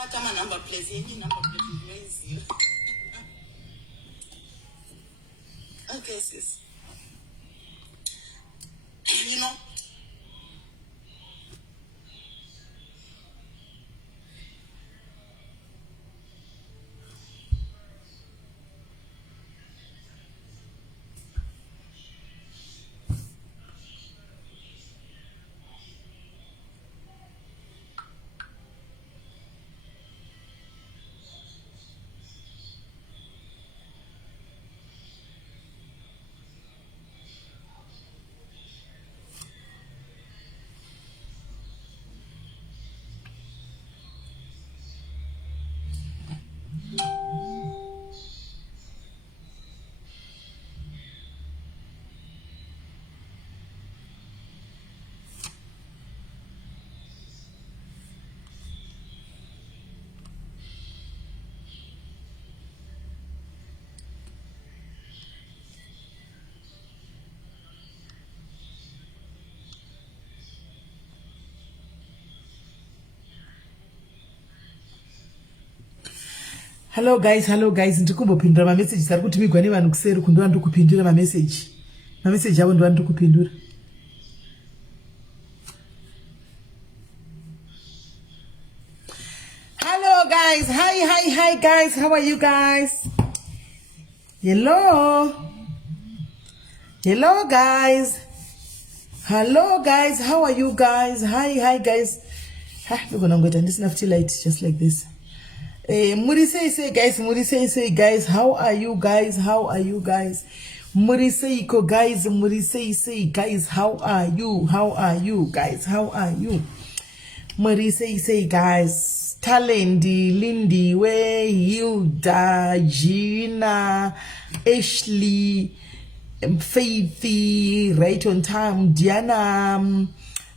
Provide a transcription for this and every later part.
But I'm a number plate. Any number plate is you. Okay, sis. You know. Hello guys, ndikumbopindura ma message ari kutumigwa nevanhu kuseri kundiwa ndikupindura ma message avo ndiwa ndikupindura. Hello guys, hi guys, how are you guys? Hello guys, how are you guys? Hi guys. We're gonna go and this enough light just like this. Muri say guys, how are you guys? Muri say guys, how are you guys? Muri say guys, Talendi, Lindy, Way, Hilda, Gina, Ashley, Faithy, Right on Time, Diana,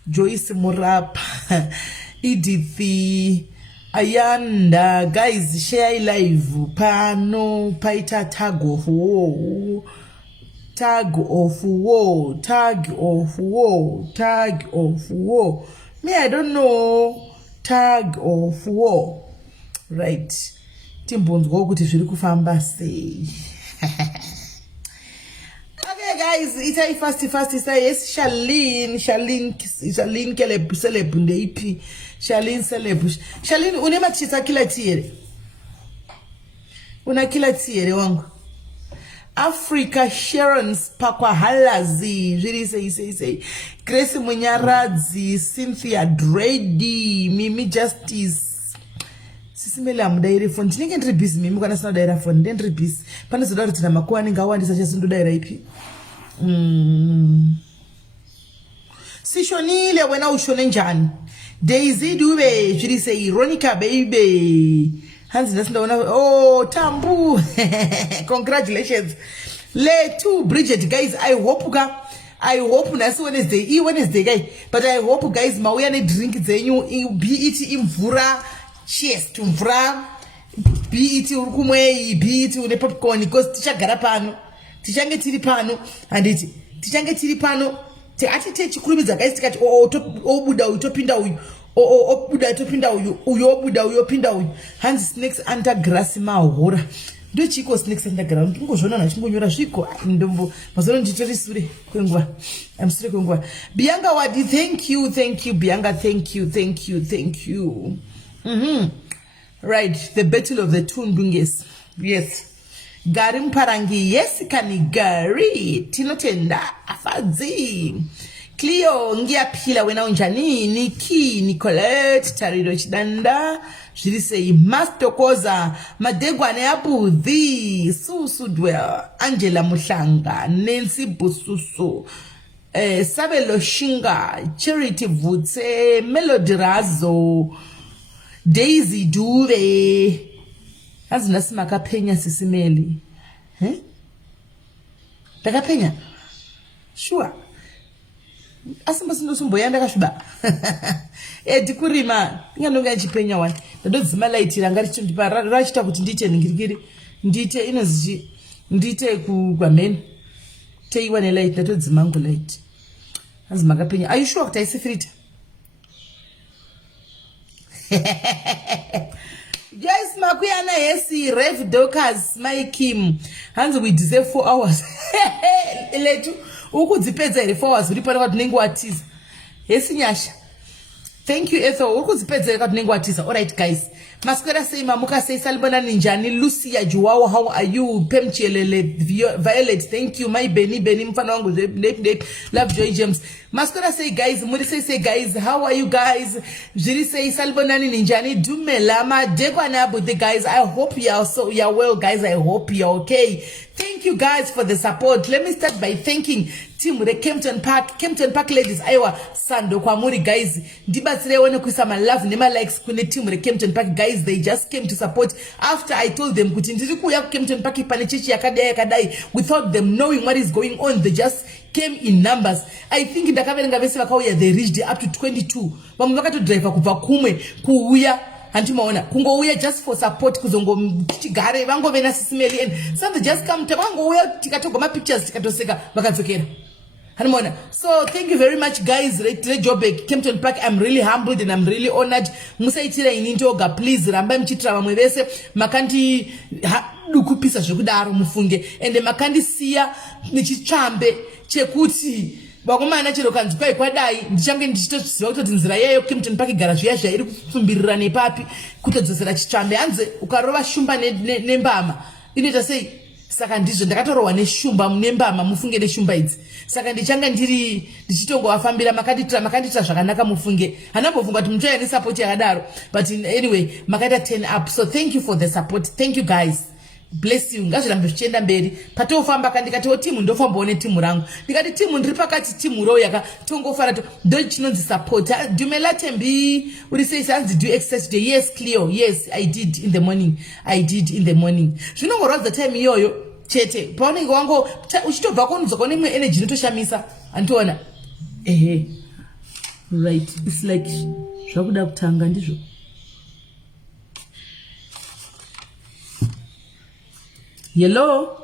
Joyce Morap, Edith, Ayanda, guys, share live. Pano, paita tag of war. Me, I don't know. Tag of war. Right. Timbons go to Shirikufamba say. Okay, guys, it's a fast. Yes, Charlene, celeb in the EP. Charlene celeb. Charlene, unema chita kila tiere. Una kila tiere wangu. Africa Sharon's pakwa halazi. Really say. Grace Munyaradzi, Cynthia Dredy, Mimi Justice. SIS MELLY amudaire phone. Tinenge ndiri busy mimi kana sina daira phone. Ndiri busy. Pane zoda kuti namakuwa ningawandisa chesindu daira ipi. Sishonile wena ushone njani. Daisy Dube, shiri say Ironica baby. Hands ndasindaona. Oh, Tambu. Congratulations. Le to Bridget guys. I hope nasi Wednesday guys. But I hope guys mauya ne drink zenyu be it imvura. Cheers to mvura. Be it urukumwe, be it une popcorn because tichagara pano. Tichange tiri pano anditi. Tichange tiri pano. Ati chikurumidza guys tikati obuda utopinda uyu. Obuda utopinda uyu. Obuda uyopinda uyu. Hands snakes under grass mahora. Ndo chiko snakes underground. Ngozvona nachingonyora sviko ndombo. Mazoro nditori sure kwenguva. I'm sure kwenguva. Bianca Wadi, thank you Bianca, thank you. Right, the battle of the two Ndunges. Yes. Gari Mparangi, yes kani gari. Tinotenda afadzi. Cleo ngia pila wena unjani. Niki, Nicolette, Tarido Chidanda. Shiri say Master Koza, Madegwane Abudhi, Susu Dwell, Angela Mushanga, Nancy Bususu, Sabelo Shinga, Charity Vutse, Melody Razo, Daisy Dube. As nasima kapenya SIS MELLY. Takapenya? Sure. Asima sumboyanda kashuba. Dikurima. Nganonga nchipenya wani. Ndozima light ngari chundipa rachita kuti ndite ngirigiri. Ndite inoziji. Ndite kwa men. Teiwa ne light ndatodzima ngo light. Azima kapenya. Are you sure kuti aisifrita? yesi Rev Dokas my Kim hands we deserve 4 hours letu ukudzipedza here 4 hours uri pana kuti nengo atiza yesi nyasha. Thank you Ethel ukudzipedza kuti nengo atiza. All right guys, maskwera sei mamuka sei salibona ninjani Lucia Juwawo, how are you? Pemchelele Violet, thank you my Benny mfana wangu love Joy James. Maskwera say guys, muri say guys, how are you guys? Jiri say salibona ninjani dumelama dekwana the guys. I hope you are well guys. I hope you're okay. Thank you guys for the support. Let me start by thanking team the Kempton Park ladies Iowa Sando Kwamuri guys. Ndibatsire wone kuisa my love nema likes kune team the Kempton Park guys. They just came to support after I told them kuti ndiri kuya ku Kempton Park pane chechi yakadai without them knowing what is going on. They just came in numbers. I think ndakaverenga vese vakauya they reached up to 22. Vamwe vakato drive kubva kumwe kuuya antimaona kungouya just for support kuzongo chigare vangove na SIS MELLY and some they just come tavangouya tikatogoma pictures tikatoseka vakadzokera. Hanimona. So thank you very much guys. Job Kempton Park. I'm really humbled and I'm really honored. Musaitira inintoga please ramba mchitra vamwe vese makandi dukupisa zvekudaro mufunge ende makandi siya nechitsvambe chekuti vakomana chero kanzi kwai kwadai ndichange ndichitoziva kutoti nzira yeyo Kempton Park igara zviya iri kupfumbirira nepapi kutodzosera chitsvambe hanze ukarova shumba nembama inoita sei. Saka ndizvo ndakatorowa neshumba nembama mufunge neshumba idzi. Saka ndichanga ndichitongovafambira makanditra zvakanaka mufunge. Hanambofunga kuti mutoya support yakadaro. But anyway, makaita 10 up. So thank you for the support. Thank you guys. Bless you. Ngazvirambe zvichienda mberi. Patofamba kandikatiwo timu ndofambawo netimu rangu. Ndikati timu ndiri pakati timu ro yakatongofara ndo chinonzi support. Dumela Tembi uri sei sanzi do exercise today. Yes Cleo. Yes I did in the morning. Zvinongorodza time iyoyo chete. Paunenge wangu uchitobva kunzwa nemwe energy inotoshamisa. Antoona. Right. It's like zvakuda kutanga ndizvo. Hello.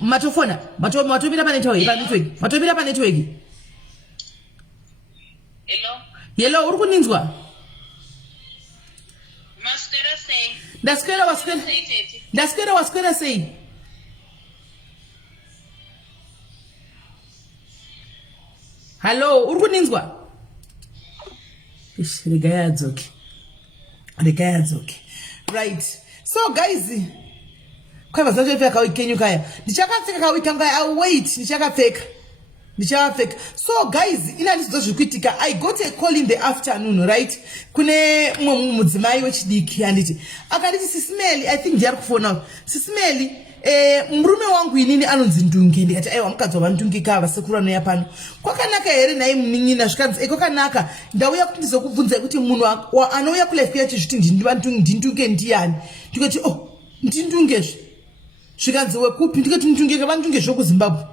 Matofona. Matopira pa network. Matopira pa network. Hello, uri kuninzwa? Maskwera sei. Ndaskera sei. Hello, uri kuninzwa? Regayadzoke. Right. So guys, kwa vazochepeka kawikenyu kaya. Ndichakapfeka kawikanga I'll wait. Ndichakapfeka. So guys, ina ndizvo zvikuitika. I got a call in the afternoon, right? Kune mudzimai wechidiki anditi. Akanditi SIS MELLY, I think ndiyari kufona. SIS MELLY, murume wangu inini anonzi Ndunge. Ndikati aiwa mukadzi wavandunge kava sekuru anoya pano. Kwakanaka here naye munin'ina zvikanzi kwakanaka ndauya kuti ndizokubvunza kuti munhu anouya kulife yacho zviti ndindunge ndiani. Ndikati ndindungezve. Zvikanzi wekupi ndikati ndunge kavandunge zvokuZimbabwe.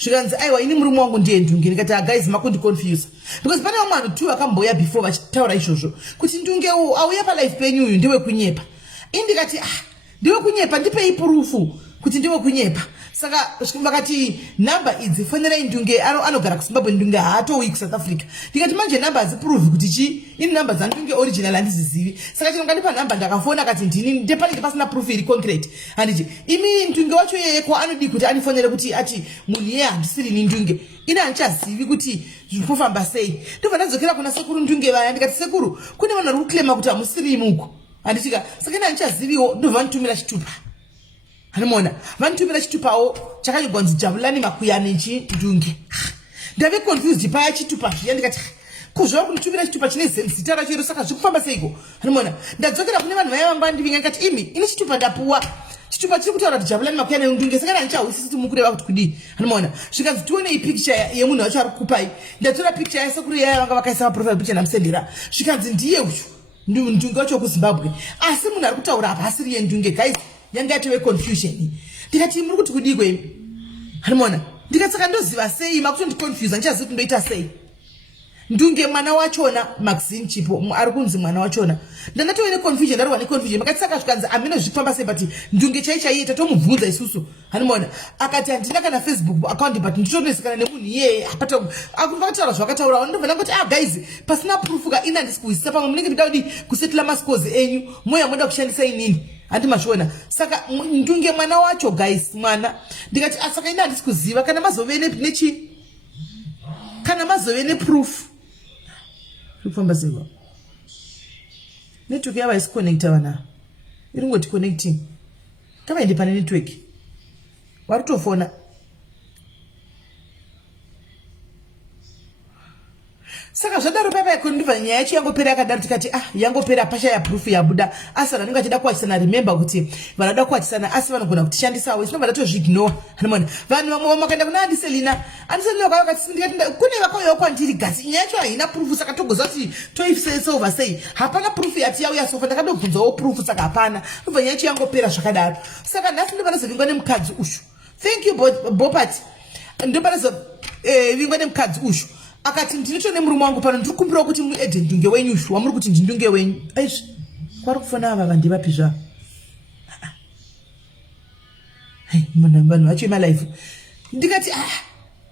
Zvikanzi aiwa ini murume wangu ndiye Ndunge. Ndikati guys makundi confuse. Because pane vamwe vanhu 2 vakamboya before vachitaura izvozvo kuti Ndunge auya palife penyu uyu ndiwe kunyepa. Indikati ndiwe kunyepa ndipei proof kuti ndiwe kunyepa. Saka vakati number idzi fonera Ndunge anogara kuZimbabwe. Ndunge haatouyi kuSouth Africa. Ndikati manje number hadziprove kuti ini number dzandunge original handizizivi. Saka chinongandipa number ndakafona kati ndini ndepanenge pasina proof iri concrete. Handiti imi Ndunge wacho yeyeko anodi kuti anifonere kuti ati munhu yeye handisiri ni Ndunge. Ina handichazivi kuti zvinofamba sei. Ndobva ndadzokera kuna sekuru Ndunge vaya ndikati sekuru kune vanhu vari kuklema kuti hamusiri imuko. Handitika saka ina handichaziviwo ndobva vanditumira chitupa. Hanimona vanditumira chitupawo chakanyorwa Jabulani Makuyane Ndunge. Ndave confused paya chitupa zviya ndikati kuzvova kunditumira chitupa chine zita racho iro saka zvikufamba seiko. Hanimona ndadzokera kune vanhu vaya vanga ndivinga ndikati ini chitupa ndapuwa. Chitupa chiri kutaura kuti Jabulani Makuyane Ndunge saka handichawisisi mukureva kuti kudii. Hanimona zvikanzi tionei picture yemunhu wacho ari kukupai. Ndatora picture yasekuru yaya vanga vakaisa profile picture namusendera. Zvikanzi ndiye uyu Ndunge wacho kuZimbabwe. Asi munhu ari kutaura apa asiri yeNdunge guys. Yanga yatove confusion. Ndikati muri kuti kudii kwemi. Hanimona ndikati saka ndoziva sei makuti ndiconfuse ndichazivi kuti ndoita sei. Ndunge mwana wachona Maxine Chipo ari kunzi mwana wachona. Ndanatova neconfusion ndarwa neconfusion makati Saka zvikanzi amene zvifamba sei but Ndunge chaiye tatomubvunza isusu. Hanimona akati handina kana Facebook account but nditonesekana nemunhu iye apata akuvataura zvakataura ndobva ndangoti guys pasina proof ka ina ndisikuwisisa pamwe munenge ndida kudi kusetula masikozi enyu moya moda kushandisa inini handi mashona. Saka Ndunge mwana wacho guys mwana ndikati asaka ina ndisikuziva kana mazove nechi kana mazove neproof kufamba sewa network yava isiconnecta vana iringoti connecting kava ende pane network warutofona saka zvadaro papa yakundibva nyaya yacho yangopera yakadaro tikati yangopera pasha ya proof yabuda asi vanhu vanenge vachida kuwachisana remember kuti vanoda kuwachisana asi vanogona kutishandisawo isinobva datozviignore hanimona vanhu vamwe vamakaenda kuna andiselina kwayakati kune vakauyawo kwandiri gasi nyaya yacho haina proof saka togoza kuti toisolva sei hapana proof yati yauya sofa ndakadobvunzawo proof saka hapana ndobva nyaya yacho yangopera zvakadaro saka nhasi ndopanozovingwa nemukadzi ushu thank you Bopat ndopanozovingwa nemukadzi ushu akati ndinotone murume wangu pano ndiri kumbirawo kuti muedhe Ndunge wenyu ushu wamuri kuti ndindunge wenyu aizvi kwari kufona ava vandivapi zva vanhu vacho emalife ndikati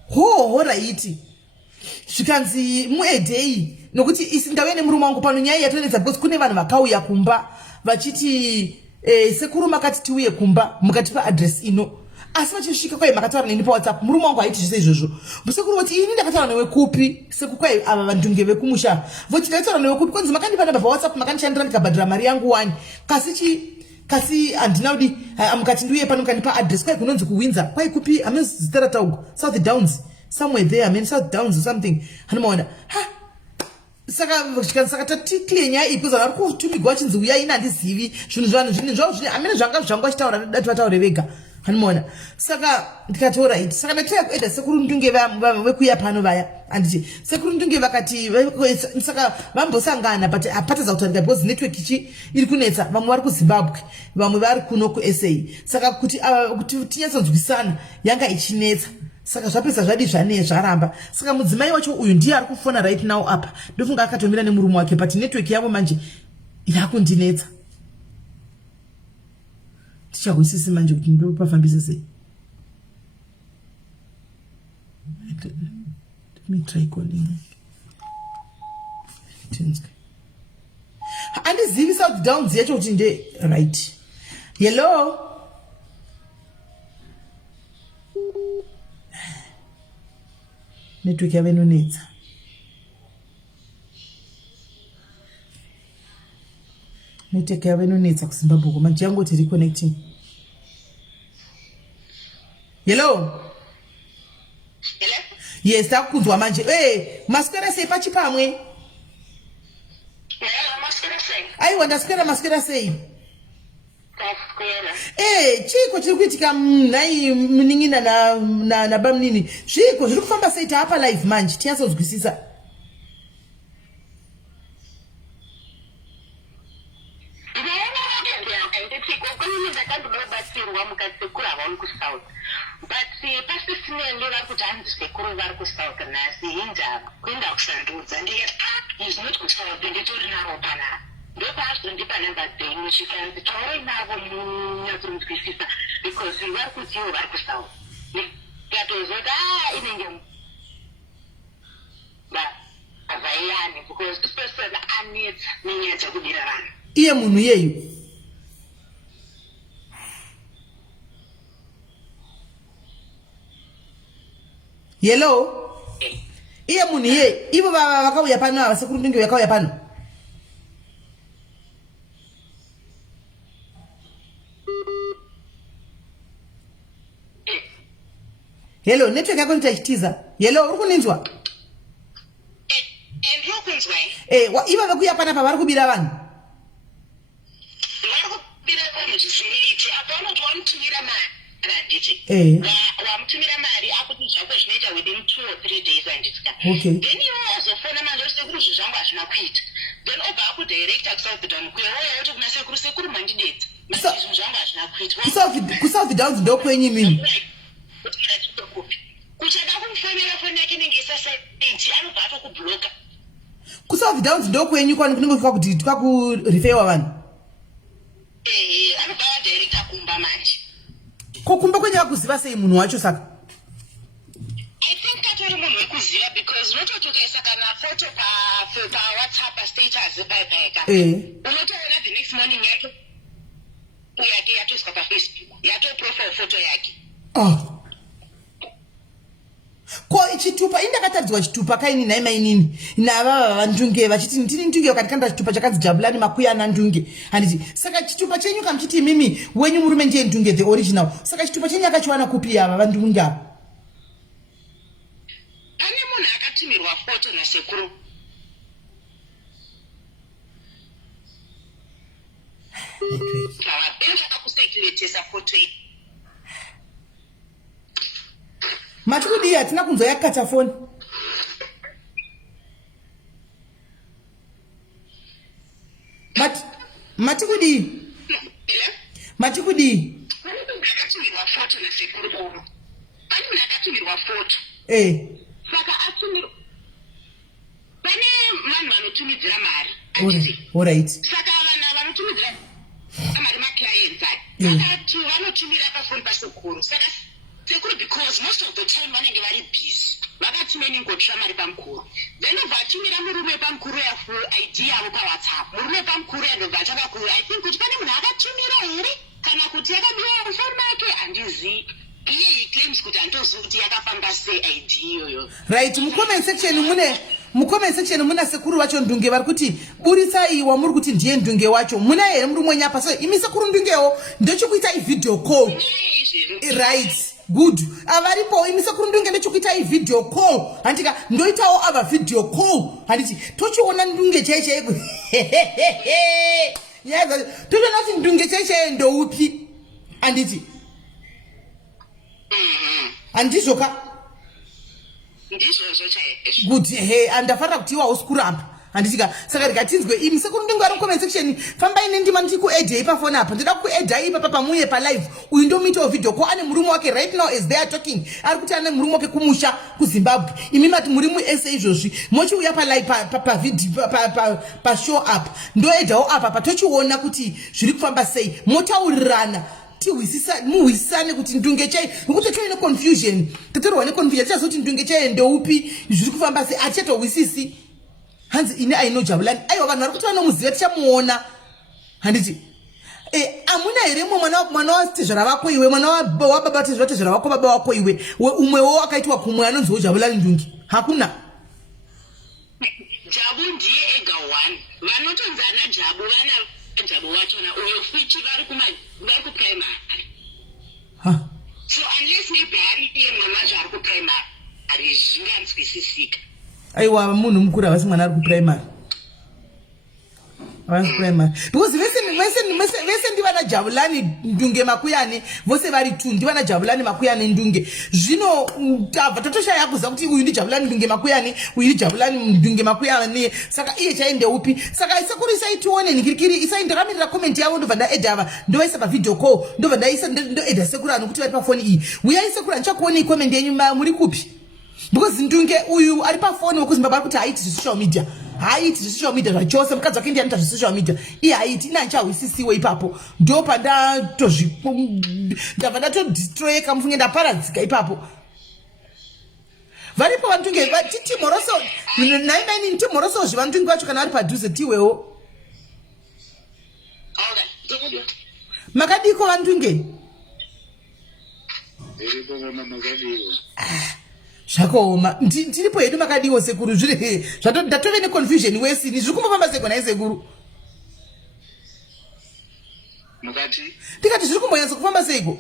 horaiti zvikanzi muedhei nokuti isi ndauya nemurume wangu pano nyaya yatonetsa because kune vanhu vakauya kumba vachiti sekuru makati tiuye kumba mukatipa adresi ino asi vachisvika kwai makataura neni paWhatsApp murume wangu haiti zvese izvozvo musekuru voti ini ndakataura newe kupi seku kwai ava vandunge vekumusha voti ndakataura newe kupi kwanzi makandipa namba paWhatsApp makandishandira ndikabhadhira mari yangu 1 kasi handina kudi mukati ndiuye pano mukandipa address kwai kunonzi kuWindsor kwai kupi zita rataugo South Downs somewhere there South Downs or something hanimaona saka taticlear nyaya iyi because vari kutumigwa vachinzi uyai ina handizivi zvinhu zvanhu amene zvanga zvangwa achitaura dati vataure vega hanimona saka ndikati alright saka ndakatira kuedha sekuru Ndunge vekuya pano vaya handiti sekuru Ndunge vakati saka vambosangana but apatadza kutaurika because network ichi iri kunetsa vamwe vari kuZimbabwe vamwe vari kuno kuSA saka kuti tinyatsodzwisana yanga ichinetsa saka zvapesa zvadi zvaramba saka mudzimai wacho uyu ndiye ari kufona right now apa ndofunga akatomira nemurume wake but network yavo manje yakundinetsa tichahwisisi manje kuti ndopafambisa sei. Let me try calling. Handizivi South Downs yacho kuti nde right. Hello. Network yave inonetsa. Network yave inonetsa kuZimbabwe manje yangoti reconnecting. Hello. Hello. Yes, takunzwa manje. Maswera sei pachipamwe? Maswera sei. Aiwa ndaswera maswera sei. Taswera. Chiko chiri kuitika nai mningina na bamnini. Zviko zviri kufamba sei taapa live manje tinyatsodzwisisa. But pasisine vari kuti hanzi sekuru vari kusouth nhasi indaba kuenda kusandudza ndikati is not kusouth nditori navo panapa ndopaazondipa namba dzenyu chikanzi taurai navo munyatsomunzwisisa because vari kuti ivo vari kusouth ndikatozoti inenge vayani because this person anetsa nenyaya dzekudira vanhu iye munhu yeyu hello iye munhu iye ivo vakauya pano ava sekuru Ndunge vakauya pano hello network yako nditachitiza hello uri kuninzwa ivo vekuya panapa vari kubira vanhu wamutumira mari akuti zvako zvinoita within 2 or 3 days anditya then iwo wazofona manje kuti sekuru zvi zvangu hazvina kuita then obva akudirecta kuSouth Down kuyewoya kuti kuna sekuru mandidedza zvinhu zvangu hazvina kuita kuSouth Downs ndokwenyu mimi kuchada kumufonera foni yake inenge isasaiti anobva atokubhloka Kusouth Downs ndokwenyu kunenge kuti kwakurifewa vanhu. Anobva director kumba manje. Kokumba kwenye wakuziva sei munhu wacho Saka? I think katori munhu wekuziva because unototokaisa kana photo pa WhatsApp status paipaika. Unotoona the next morning yake yake yatoiswa pa Facebook. Yato profile photo yake. Ko chitupa indakatadzwa chitupa kaini naima inini navava vandunge vachiti ndini ndunge wakati kanda chitupa chakanzi Jabulani Makuyana Ndunge handiti saka chitupa chenyu kamuchiti mimi wenyu murume ndiye Ndunge the original saka chitupa chenyu akachiwana kupi ava vandunge ava? Pane munhu akatumirwa photo nasekuru. Benza kakusekiletesa photo iyi. Matikudi hatina kunzwa yakata phone. Matikudi. Hello? Matikudi. Akatumirwa photo nasekuru uno. Pane munhu akatumirwa photo. Saka atumirwa. Pane vanhu vanotumidzira mari. Alright. Saka vanhu vanotumidzira mari maclients ati vanotumira pafoni pasekuru. Saka sekuru because most of the time vanenge vari busy. Vakatumeni ngotsva mari pamukuru. Then obva atumira murume pamukuru yafu ID yavo paWhatsApp. Murume pamukuru yandobva atanga ku I think kuti pane munhu akatumira here kana kuti yakabiwa mufoni make handizivi. Iye he claims kuti andozivi kuti yakafamba sei ID iyoyo. Right, mucomment section muna sekuru vacho Ndunge vari kuti burisai wamuri kuti ndiye Ndunge wacho. Muna here muri mwenyapa so imi sekuru Ndungewo ndochikuita video call. Right. Good. Avaripo imi sekuru Ndunge ndochikuita video call. Handika ndoitawo ava video call. Handiti tochiona Ndunge chaiye. Yaza tochiona kuti Ndunge chaiye ndoupi. Handiti andizvoka ndizvozvo chaiye kuti andafanira kuti iwa usikuramba handisika saka rikatinzwe imi sekuru Ndunge ari comment section fambai nendima ndikuedha ipafoni apa ndoda kuedha ipapa pamuye palive uyu ndomuitawo video ko ane murume wake right now as they are talking ari kuti ane murume wake kumusha kuZimbabwe imi mati muri muSA izvozvi mochiuya palive pashow up ndoedhawo apa patochiona kuti zviri kufamba sei motaurirana muhwisisane kuti Ndunge chai nokuti toine confusion tatorwa neconfusion tazoti Ndunge chai ndoupi zviri kufamba sei achatohwisisi hanzi ini aino Jabulani aiwa vanhu vari kuti vanomuziva tichamuona handiti amuna here mwana watezvara vako iwe mwana wababa tezvara vako baba wako iwe umwewo akaitwa kumwe anonziwo Jabulani Ndunge hakuna. Jabu ndiye ega one vanotonzi ana Jabu vana Jabu wachona uyo futi vari kuprimary. So unless maybe ari iye mwana zvari kuprimary zvinganzwisisika. Aiwa munhu mukuru avasi mwana ari kuprimary. Because vese ndivana Jabulani Ndunge Makuyane vose vari tu ndivana Jabulani Makuyane Ndunge zvino tabva totoshaya kuziva kuti uyu ndi Jabulani Ndunge Makuyane uyu ndi Jabulani Ndunge Makuyane saka iye chaende upi saka isekuru isaitione nikirikiri isai ndakamirira comment yavo ndobva ndaedha ndovaisa pavideo call ndobva ndaisa ndoedha sekuru anokuti vari pafoni iyi uyai sekuru handichakuonei comment yenyu muri kupi because Ndunge uyu ari pafoni wekuZimbabwe ari kuti haiti zvisocial media haiti zvisocial media zvachose mukadzi wake ndiye anoita zvisocial media iye haiti ina handichahwisisiwe ipapo ndopa ndabva ndatodistroyeka mufunge ndaparadzika ipapo varipo vandunge titimhoroso naimainini timhoroso zvivandunge vacho kana vari padhuze tiwewo makadiko vandunge zvakaoma tiripo hedu makadiwo sekuru zviri ndatove neconfusion wesini zviri kumbofamba seko nai sekuru ndikati zviri kumbonyatsa kufamba seiko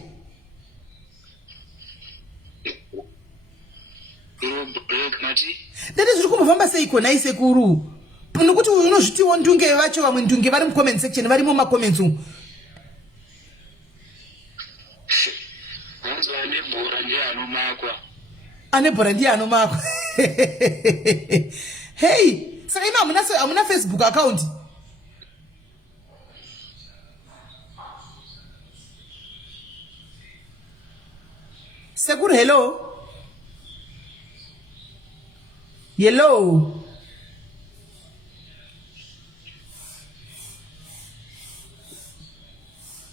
ndati zviri kumbofamba seiko nai sekuru nokuti uyu unozvitiwo Ndunge vacho vamwe Ndunge vari mucomment section varimo macomments umu ane bhora ndiye anomakwa hey saka imi hamuna Facebook account sekuru hello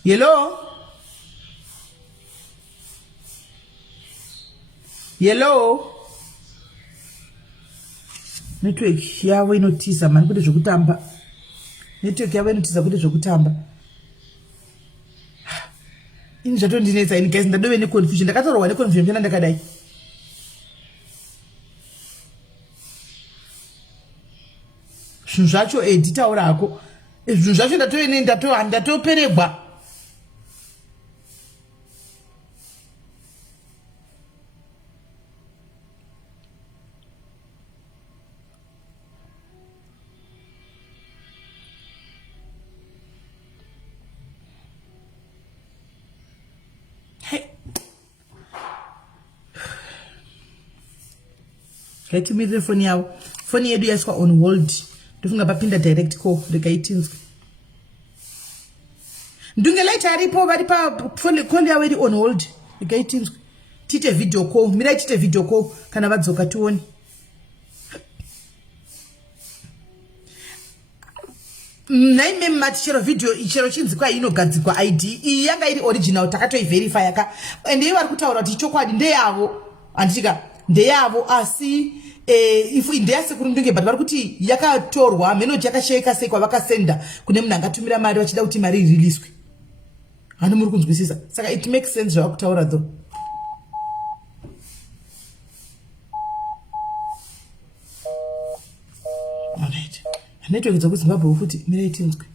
Hello? Hello? Network yawe inotisa mani kuti zvokutamba. Network yawe inotisa kuti zvokutamba. Ini zvatondinetsa ini guys ndadove neconfusion. Ndakatorwa neconfusion kana ndakadai. Zvinhu zvacho nditaura hako. Zvinhu zvacho ndatoperegwa. Ngatimirire foni yawo. Foni yedu yaiswa on hold. Ndofunga papinda direct call rekaitinzwe. Ndunge light aripo vari pa phone call yawo iri on hold. Rekaitinzwe. Tite video call. Mirai tite video call kana vadzoka tuone. Naime matichero video ichero chinzi kwa inogadzikwa ID. Iyi yanga iri original takatoi verify yaka. And iye vari kutaura kuti chokwadi ndeyavo. Anditika ndeyavo asi if ndeyase kuri Ndunge but vari kuti yakatorwa menoji yakasheka sei kwavakasenda kune munhu angatumira mari vachida kuti mari iriliswe. Hano muri kunzwisisa. Saka it makes sense zvava kutaura though. Alright. Network dzokuZimbabwe futi mirai tinzwe.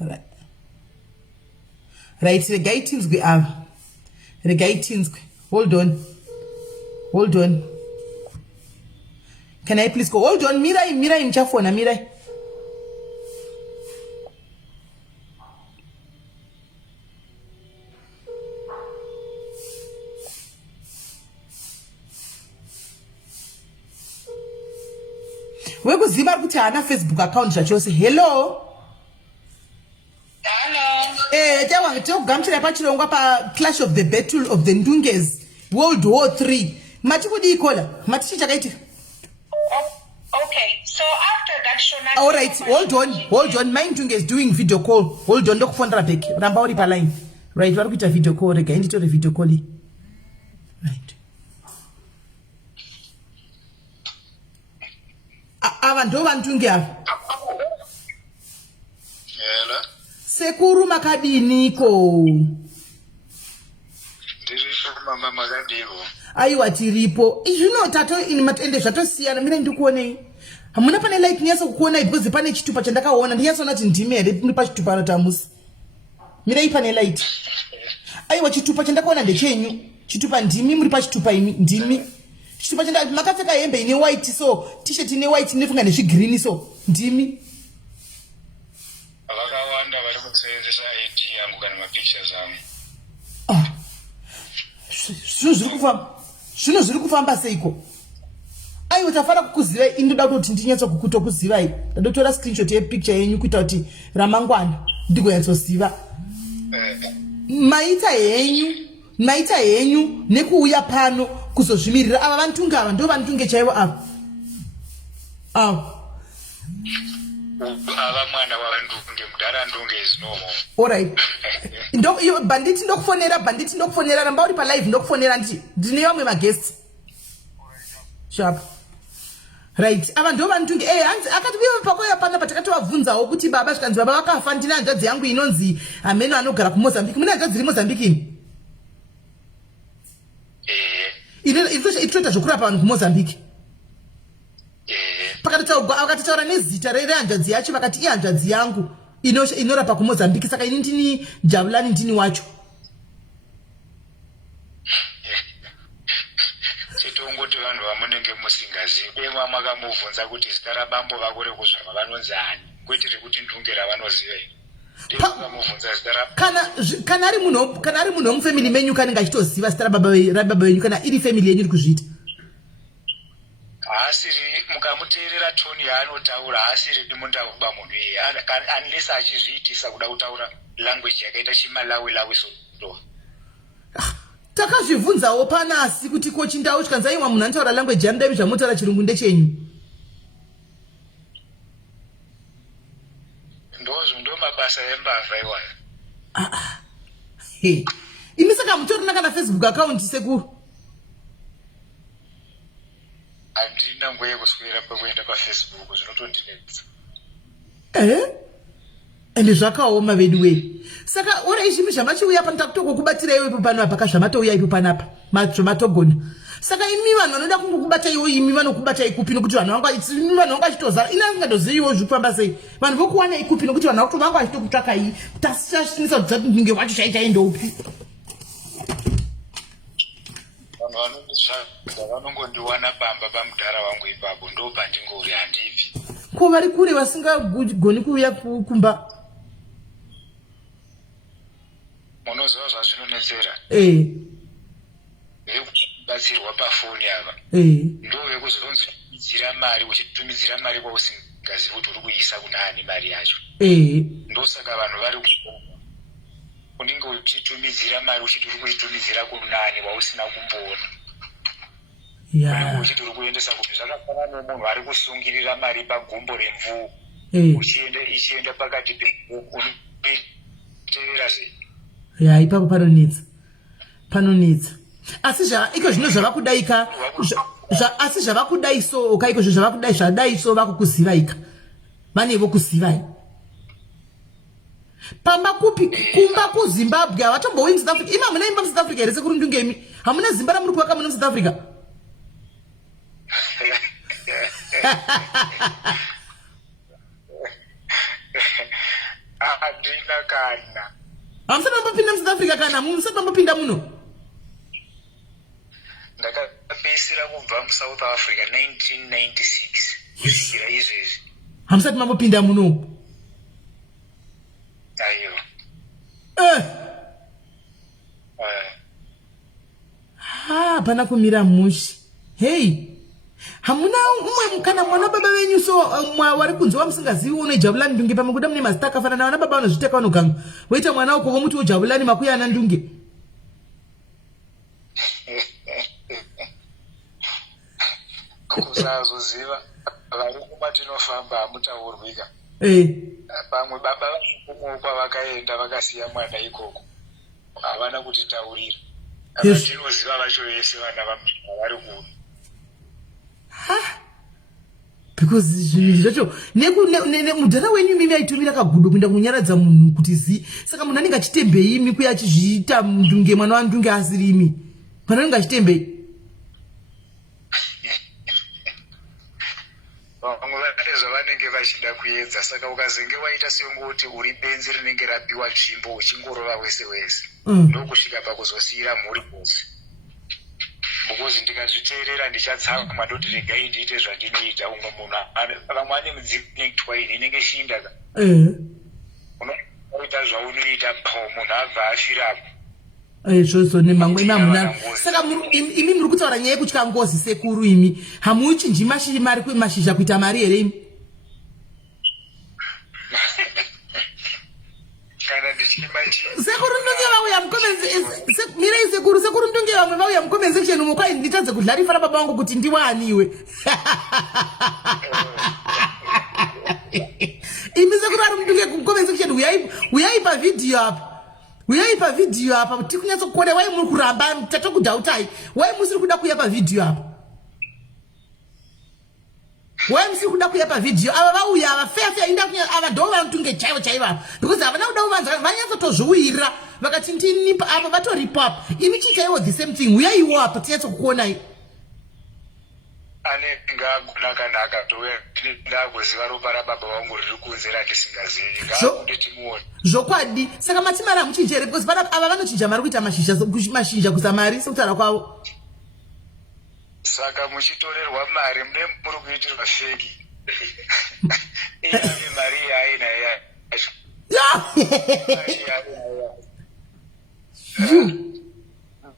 Right. Right, regai tinzwe ava. Regai tinzwe. Hold on. Hold on. Can I please go? Hold on. Mirai mchafona mirai. Wekuziva kuti hana Facebook account zvachose. Hello. Tokugamuchira pachirongwa pa Clash of the Battle of the Ndunges World War 3. Machikudi ikola. Matichi chakaitika. Okay, so after that Shona. All right, hold on. My Ndunge is doing video call. Hold on, ndokufondera back. Ramba uri pa line. Right, vari kuita video call. Rega nditore video call. Right. Ava ndo vantunge ava. Hello. Sekuru makadiniko. Ndiripo mama makadiko. Aiwa tiripo. Zvino tato ini matende zvatosiyana mira ndikuonei. Hamuna pane light nyasa kukuona because pane chitupa chandakaona ndiyatsona kuti ndimi here muri pachitupa rotamusi. Mira ipane light. Aiwa chitupa chandakaona ndechenyu. Chitupa ndimi muri pachitupa imi ndimi. Chitupa chanda makapfeka hembe ine white so t-shirt ine white nefunga nezvigreen so ndimi. Vakawanda vari kusenzesa ID yangu kana mapictures angu. Zvino zviri kufamba seiko. Aiwa tafara kukuziva indoda kuti ndinyatso kukutokuzivai. Ndadotora screenshot yepicture yenyu kuita kuti ramangwana ndigoyatsoziva. Maita henyu nekuuya pano kuzozvimirira ava vantunge ava ndo vantunge chaivo ava. Ava mwana wavantunge mudhara Ndunge is normal. Alright. Banditi ndokufonera ramba uri pa live ndokufonera ndine vamwe maguests. Sharp. Right. Ava ndo vantunge akati viwe pakoya pana patakatobvunzawo kuti baba zvikanzi baba vakafa ndina hanzvadzi yangu inonzi ameno anogara kuMozambique. Mune hanzvadzi iri Mozambique. Itoita zvokurapa vanhu kuMozambique. Vakataura nezita rehanzvadzi yacho vakati ihanzvadzi yangu inorapa kuMozambique saka ini ndini Jabulani ndini wacho. Chitongoti vanhu vamunenge musingazivi ema makamubvunza kuti zita rabambo vako rekuzvarwa vanonzi ani kuitire kuti Ndunge ravanoziva makamubvunza zita kana ari munhu womufamily menyu kanenge achitoziva zita rababa venyu kana iri family yenyu iri kuzviita. Haasiri mukamuteerera toni yaanotaura haasiri mundakuba munhu iye unless achizviitisa kuda kutaura language yakaita chimalawi so. Takazvibvunzawo panasi kuti ko chindau chikanzi aiwa munhu anotaura language yamudavi zvamunotaura chirungu ndechenyu. mabasa embavha iwayo. Imi Saka mutorina kana Facebook account sekuru? Andina ngoye kuswera pakuenda paFacebook zvinotondinetsa. Ende zvakaoma vedu we. Saka ora izvi zvamachiuya pano takutokubatira iwe ipo pano apa kazvamatouya ipo panapa zvamatogona. Saka imi vanhu vanoda kungokubata iwe imi vanokubata ikupi nokuti vanhu vanga imi vanhu vanga chitoza ina ngandoziyiwo zvifamba sei. Vanhu vokuwana ikupi nokuti vanhu vakuto vanga chitokutsvaka iyi tasashinisa kuti ndinge wacho chaita upi. Vanongondiwana pamba pamudhara wangu ipapo ndopa ndingori handibvi. Ko vari kure vasingagoni kuuya kumba. Unoziva zvazvinonetsera. Vekubatsirwa pafoni ava. Ndovekuzonzi tumidzira mari uchitumidzira mari kwausingazivi kuti uri kuisa kunani mari yacho. Ndosaka vanhu vari unenge uchitumidzira mari uchiti uri kuitumidzira kunani wausina kumboona. Uchiti uri kuendesa kuti zvakafanana nemunhu ari kusungirira mari pagumbo remvuu. Ichienda pakati unoitevera sei? Ipapo panonetsa. Asi iko zvino zvavakudaika asi zvavakudai so kaiko zvavakudai zvadai so vakukuziva ika. Vanevo kuziva. Pamba kupi kumba kuZimbabwe avatombowi South Africa. Ima muna imba South Africa here sekuru Ndunge imi. Hamuna zimba ramuri kuwaka muna South Africa. Andina kana. Hamsana mbapinda South Africa kana musati mbapinda muno. Ndakapesera kubva muSouth Africa 1996. Kusvikira izvezvi. Hamsati mbapinda muno. Ayo. Pana kumira mushi. Hey. Hamuna umwe kana mwana baba wenyu so wari kunzwa musingazivi unojabulani Ndunge pamwe kuda mune mazita akafanana wana baba vanozviteka vanoganga. Woita mwana wako vomuti ujabulani makuya ana Ndunge. Kusazoziva vari kumatinofamba hamutaurwika. Pamwe baba vakumukwa vakaenda vakasiya mwana ikoko. Havana kutitaurira. Avatinoziva vacho vese vana vari kuno. Because zvinhu zvacho mudhara wenyu mimi aitumira kagudo kuenda kunyaradza munhu kuti zi. Saka munhu anenge achitembei imi kuya achizviita Ndunge mwana waNdunge asiri imi. Munhu anenge achitembei. Vamwe vane zvavanenge vachida kuedza saka ukazenge waita sengoti uri benzi rinenge rapiwa tsvimbo uchingorova wese wese. Ndokusvika pakuzosiyira mhuri kwose. Because ndikazviteerera ndichatsamwa ndoti regai ndiite zvandinoita umwe munhu vamwe ane mudzikinekitwa ini inenge shindaka. Unoita zvaunoita munhu abva afirapo. Zvozvo nemamwe mamuna. Saka imi muri kutaura nyaya yekutya ngozi sekuru imi. Hamuchinji mari mashizha kuita mari here imi? Sekuru Ndunge vauya mukomenzi mirei sekuru Ndunge vamwe vauya mukomensection umwe kwai nditadze kudlarifara baba vangu kuti ndiwaniwe. Imi sekuru ari Ndunge kukomensection uyai pavidhiyo apa. Uyai pavidhiyo apa tikunyatsokuona wai muri kuramba tatokudhautai. Wai musiri kuda kuya pavidhiyo apa. Wai musiri kuda kuya pavidhiyo ava vauya ava fefe inda kunya ava ndo vantunge chaivo because havana kuda kuvanza vanyatsotozviwira vakati ndini apa vatoripo apa. Imi chichaiwo the same thing uyaiwo apa tinyatsokuonai. Anenge agona kana akatouya ndakuziva ropa rababa vangu riri kunze randisingazivi ngaakude timuone. Zvokwadi saka mati mari hamuchinji here because ava vanochinja mari kuita mashizha kuisa mari sekutaura kwavo. Saka muchitorerwa mari mune muri kuitirwa feki. Iyi mari yaina yacho.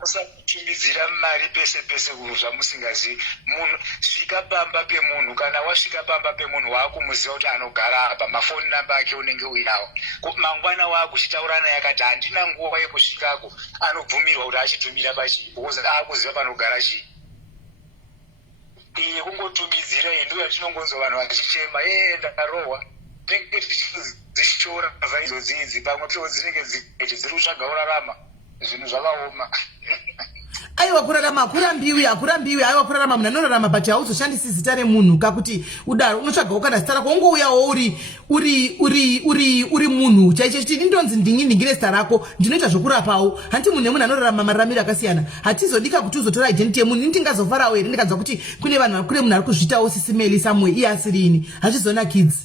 Musakutumidzira mari pese pese kunhu zvamusingazivi. Munhu svika pamba pemunhu kana wasvika pamba pemunhu waakumuziva kuti anogara apa mafoni namba ake unenge uinawo. Mangwana waakuchitaura naye akati handina nguva yekusvikako anobvumirwa kuti achitumira pachii because aakuziva panogara chii. Iye kungotumidzira iyi ndiyo yatinongonzwa vanhu vachichema ndarohwa tinenge tichichora vaizodzinzi pamwe peo dzinenge dziri kutsvaga urarama zvinhu zvakaoma. Aiwa kurarama akurambiwi aiwa kurarama munhu anorarama but hauzoshandisi zita remunhu kakuti udaro unotsvaga ukana zita rako ungouyawo uri munhu chaicho chiti ndinonzi ndingine zita rako ndinoita zvokurapawo hanti munhu nemunhu anorarama mararamiro akasiyana hatizodika kuti uzotora identity yemunhu ini tingazofarawo here ndikadza kuti kune munhu ari kuzviitawo sisimeli somewhere iye asirini hazvizonakidzi.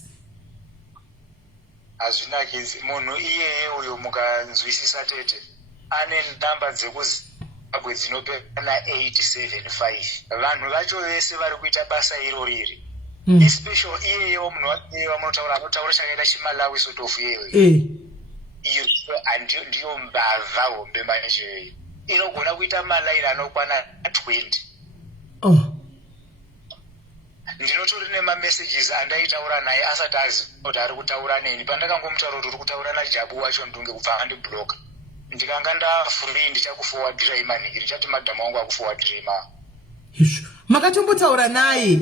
Hazvinakidzi. Munhu iyeye uyo mukanzwisisa tete ane namba dzekuzimbabwe dzinopera 875. Vanhu vacho vese vari kuita basa iroriri. Especially iyeyewo munhu wakewa munotaura chakaita chimalawi sort of yeyo. Iyo ndiyo mbavha hombe manje. Inogona kuita malaini anokwana 20. Ndinotori nemamessages andaitaura naye asati azi kuti ari kutaura neni. Pandakangomutaura kuti uri kutaura najabu wacho Ndunge kubva andibloka. Ndikanga ndafuri ndichakuforwardira imanhiki ndichati madhamu wangu akuforwardira ima. Makatombotaura naye?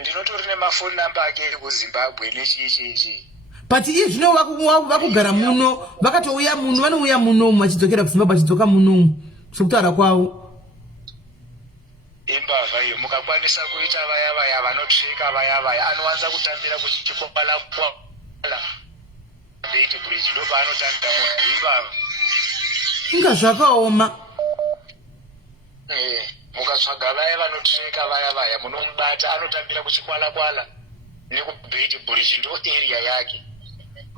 Ndinotori nemafoni namba ake iri kuZimbabwe nechiichi. But iye zvino vakugara muno vakatouya muno vanouya muno vachidzokera kuZimbabwe vachidzoka muno sokutaura kwavo. Imbavha iyo mukakwanisa kuita vaya vanotsveka vaya anowanza kutambira kuchikokwala date bridge ndo paanotambira munhu imbavha. Inga zvakaoma. Mukatsvaga vaya vanotsveka vaya munomubata anotambira kuchikwala nekubate bridge ndo area yake.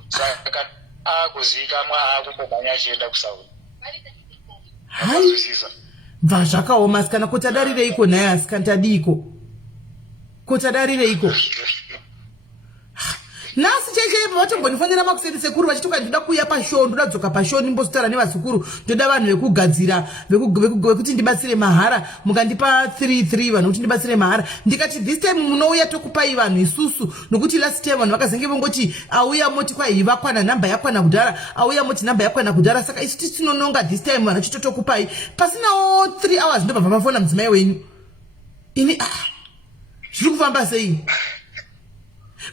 Saka akuzikamwa akumbomhanya achienda kuSaudi. Bva zvakaoma sikana kotadarireiko naye asikantadiko kotadarireiko nasi chaiye vatombonifanira makuseni sekuru vachitoka ndoda kuuya pashow ndoda kudzoka pashow ndimbozotara nevazukuru ndoda vanhu vekugadzira vekuti ndibatsire mahara mukandipa 33 vanhu kuti ndibatsire mahara ndikati this time munouya tokupai vanhu isusu nokuti last time vanhu vakazenge vongoti auya moti kwai vakwana namba yakwana kudhara auya moti namba yakwana kudhara saka isu tinononga this time vanhu chitotokupai pasinawo 3 hours ndobva pamafona mudzimai wenyu ini zviri kufamba sei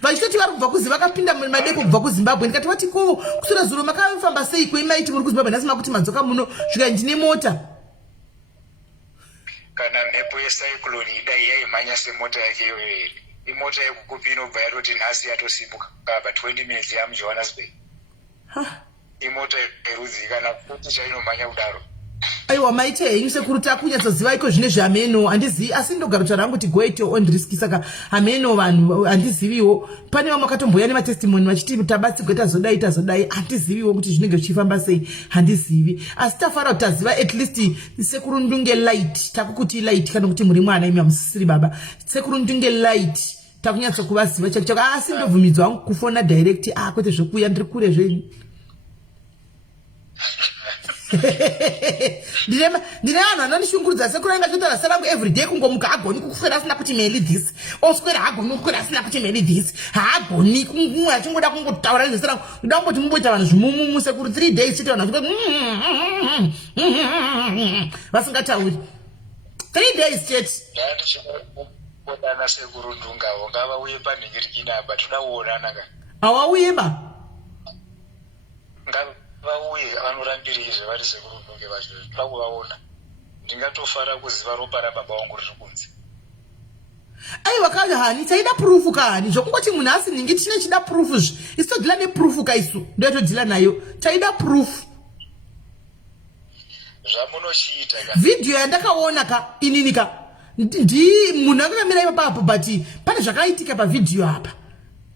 vachitoti vari kubva kuZimbabwe vakapinda madeko kubva kuZimbabwe ndikati vati ko kusura zuro makafamba sei kwemaiti muri kuZimbabwe nhasi makuti madzoka muno zvika ndine mota kana mhepo yecyclone idai yaimhanya semota yake iyoyo imota yekukupi inobva yatoti nhasi yatosimuka kaba 20 minutes yamuJohannesburg imota yerudzi kana kuti chainomhanya kudaro. Aiwa maite henyu sekuru takunyatsoziva iko zvine zvehameno handizivi asi ndogara kutaura hangu kuti go at your own risk saka hameno vanhu handiziviwo pane vamwe vakatomboya nematestimoni vachiti tabatsigwe tazodai handiziviwo kuti zvinenge zvichifamba sei handizivi asi tafara kuti taziva at least sekuru Ndunge light takukuti light kana kuti muri mwana imi hamusisiri baba sekuru Ndunge light takunyatsokuvaziva chako asi ndobvumidzwa hangu kufona direct kwete zvokuya ndiri kure zvenyu ndine vanhu vanondishungurudza sekuru ainga chotara sarangu everyday kungomuka hagoni kuswera asina kuti meli this oswera hagoni kuswera asina kuti meli this haagoni kumwe achingoda kungotaura nezvesarangu ndoda kungoti mumboita vanhu zvimumumu sekuru 3 days chete vanhu vasingatauri 3 days chete ndandishibodana sekuru Ndungawo ngavauye panhingirikina apa toda kuonana ka hawauye ba vauye vanorambirire vari sekuru Ndunge vacho toda kuvaona ndingatofara kuziva ropa rababa wangu riri kunzi. Aiwa kana hani taida proof kani zvokungoti munhu asiningi tine chida proof isitodhila neproof kaisu ndotodhila nayo taida proof zvamunochiita ka video yandakaona ka inini ka ndi munhu akamira ipapo but pane zvakaitika pavidhiyo apa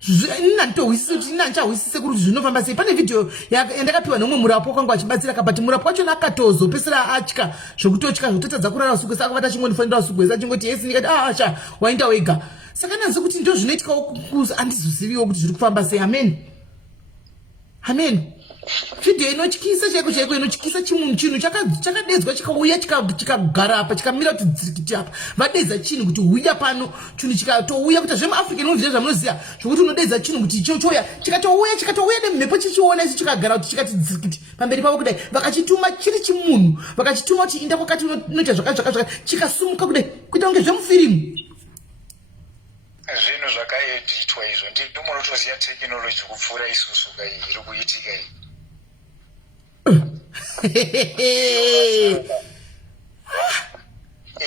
ndinandichahwisise kuti zvinofamba sei. Pane video yandakapiwa nomwe murapo wakanga achibatsira kabati murapo wacho nakatozopesera atya zvokutotya zvototadza kurara usiku saka vata chingondifanira usiku hwese achingoti yesi ndikati acha waenda wega saka nanzi kuti ndo zvinoitikawo handizoziviwo kuti zviri kufamba sei. Amen. Video inotyisa chaiko inotyisa chimunhu chinhu chakadedzwa chikauya chikagara apa chikamira kuti dzirikiti apa vadedza chinhu kuti huya pano chinhu chikatouya kuti zvemuAfrica novhile zvamunoziva zvokuti unodedza chinhu kuti choya chikatouya nemhepo chichiona ichi chikagara kuti chikati dzirikiti pamberi pavo kudai vakachituma chiri chimunhu vakachituma kuti inda kwakati unoita zvakati chikasumuka kudai kuita kunge zvemufirimu. zvinhu zvakaeditwa izvo ndinomunotoziva tekinoloji kupfuura isusu kai iri kuitika iyi.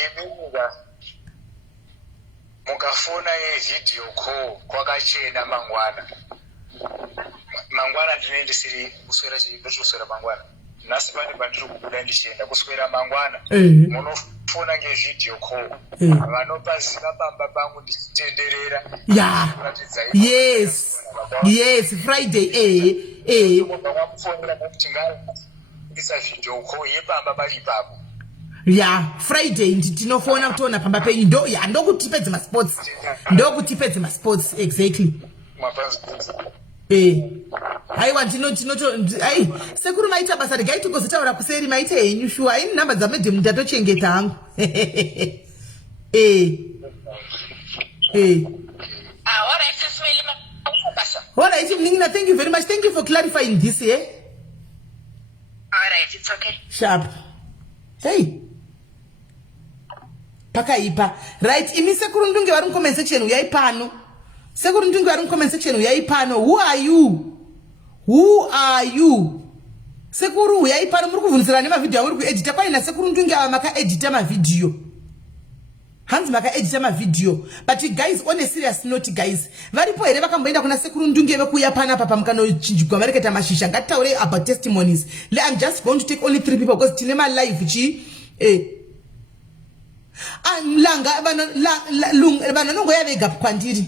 Imuka mukafona yevidhiyo call kwakachena mangwana ndinenge ndisiri kuswera kuswera mangwana nhasi pane pandiri kubuda ndichienda kuswera mangwana munofona ngevidhiyo call vanopaziva bamba pangu ndichitenderera yes Friday vamufonera nokuti ngaisa vidhiyo call yepamba pali ipapo Friday ndinofona kutona pamba penyu ndokutipedze masports exactly aiwa ai sekuru maita basa regaiti kuzotaura kuseri maite henyu shuwa haini nhamba dzamedhemu ndatochengeta hangu All right, Nina, thank you very much. Thank you for clarifying this, All right, it's okay. Sharp. Hey. Pakaipa. Right, imi sekuru Ndunge vari comment section uyai pano. Sekuru Ndunge vari comment section uyai pano. Who are you? Sekuru uyai pano muri kuvunzira nema video muri kuedita paina sekuru Ndunge ava maka edita ma video. Hands maka edita ma video. But you guys, on a serious note, guys, varipo here vakamboenda kuna sekuru Ndunge vekuya pana papa mukano chinjigwa mareketa mashisha ngataure about testimonies. I'm just going to take only 3 people because tinema live langa vananongo yavega kwandiri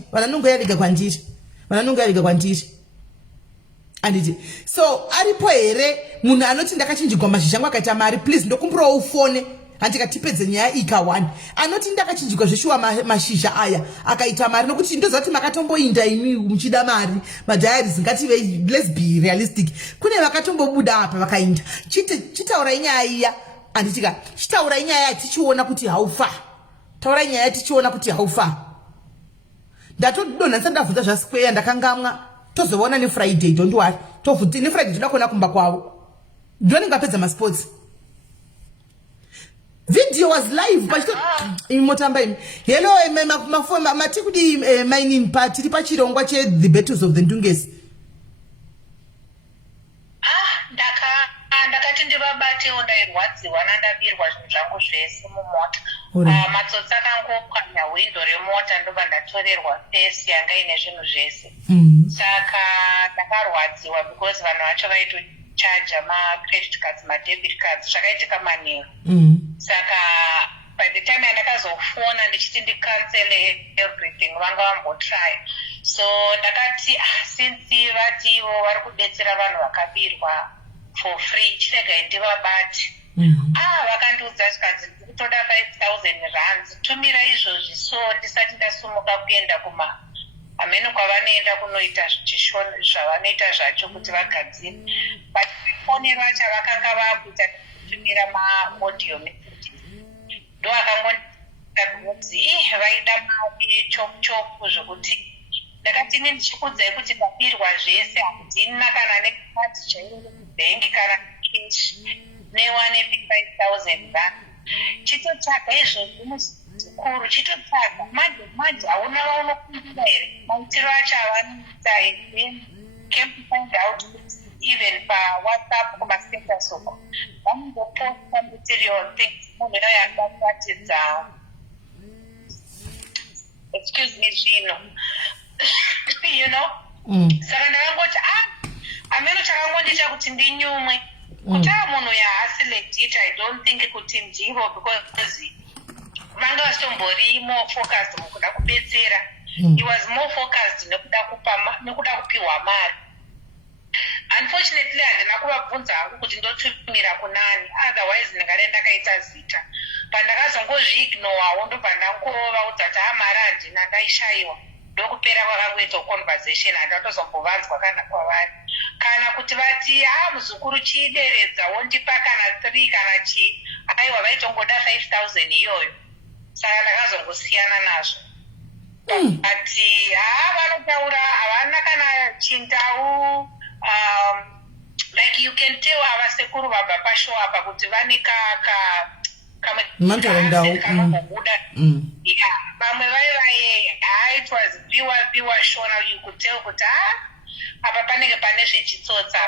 anditi so aripo here munhu anoti ndakachinjigwa mashisha akaita mari please ndokumburawo ufone handikatipedze nyaya ika 1 anoti ndakachinjigwa zveshuwa mashizha aya akaita mari nokuti ndozati makatomboinda imi muchida mari madiaries ngative let's be realistic kune vakatombobuda apa vakainda chitaurai nyaya iya anditika chitaurai nyaya tichiona kuti haufa taurai nyaya tichiona kuti haufa ndatodonha ndabvunza zvasquare ndakangamwa tozoona neFriday don't worry tovhuti neFriday todakona kumba kwavo ndoningapedza masports video was live pachito imotamba imi hello mafoma matikudi mining part iri pachirongwa che the battles of the Ndunges ndakati ndivabatewo ndairwadziwa nandabirwa zvinhu zvangu zvese mumota matsotsi akangopwanya hwindo remota ndobva ndatorerwa fesi yanga ine zvinhu zvese saka ndakarwadziwa because vanhu vacho vaitochaja macredit cards madebit cards zvakaitika manheru saka by the time yandakazofona ndichiti ndikancele everything vanga vambotry so ndakati since vativo vari kudetsera vanhu vakabirwa for free chiregai ndivabati vakandiudza zvikanzi ndikutoda 5,000 rands tumira izvozvi so ndisati ndasumuka kuenda amene kwavanoenda kunoita zvavanoita zvacho kuti vagadzire but foni racho vakanga vakuita kutumira maaudio messages ndo akangondiudzi vaida mari chopu zvokuti ndakati ini ndichikudzai kuti ndabirwa zvese handina kana nekadi chaiye kubhengi kana cash ne1 5,000 rand chitotsvaga izvozvi zvikuru chitotsvaga manje hauna vaunokundira here maitiro acho avanoita then came to find out even pawhatsapp kumastatus uko vanongoposta material things munhu yanobatidza excuse me zvino you know saka ndakangoti ameno chakangondicha kuti ndinyumwe kuti munhu yaasi legit I don't think kuti ndivo because vanga vasimbori more focused mukuda kubetsera he was more focused nekuda kupiwa mari unfortunately handina kuvabvunza hangu kuti ndotumira kunani otherwise ndingade ndakaita zita pandakazongozviignowawo ndobva ndangorova kuti ati mari handina ndaishayiwa ndokupera kwakangoita conversation handatozombovanzwa kana kwavari kana kuti vati muzukuru chideredza wondipa kana 3 kana chi aiwa vaitongoda 5,000 iyoyo saka ndakazongosiyana nazvo ati vanotaura havana kana chindau like you can tell avasekuru vabva pashow apa kuti vane kanombobuda vamwe vaivaye it was pure you are sure now you could tell kuti apa panenge pane zvechitsotsa.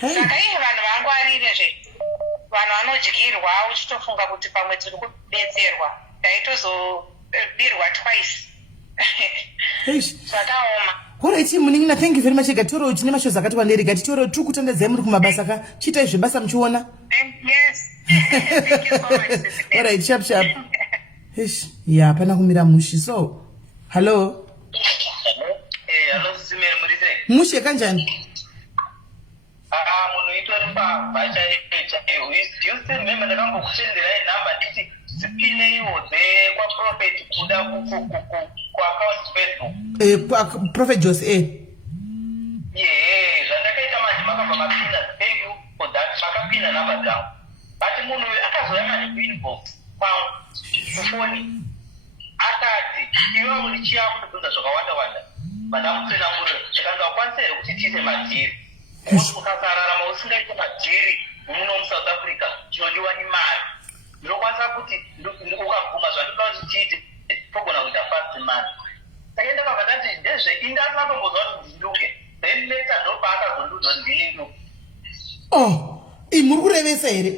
Saka iye vanhu vangwarire vanhu vanodyirwa uchitofunga kuti pamwe tiri kubetserwa taitozobirwa twice. Zvakaoma. Alright, Muningina, thank you very much. Gatoro chine mashows akati wanderi gatoro turi kutandadza muri kumabasa ka chitai zvebasa muchiona. Yes. Thank you so much. Alright, sharp. Ish, yeah, pana kumira mushi. So, hello. Hello, Simere Murise. Mushi kanjani? Munhu itori chaiye. You still remember the number kuchendera number nditi zipineiwo kwa prophet kuda ku account Facebook. Prophet Jose. Yeah, zvandakaita manje makabva mapinda. Thank you for that. Makapinda number dzangu. But munhu akazoyama nekuinbox kufoni. Akati iwe muri chiyaku kubvunza zvakawanda. Madam Tsenangura, chikanga ukwanise here kuti tiise madhiri. Ukasararama usingaite madhiri muno muSouth Africa, chinodiwa imari. Ndinokwanisa kuti ukaguma zvandinoda kuti tiite togona kuita fast money. Saka ndakabva ndati ndezveindasi natombozwa kuti ndinduke. Then later ndopaakazondudzwa ndini nduke. Oh, muri kurevesa here?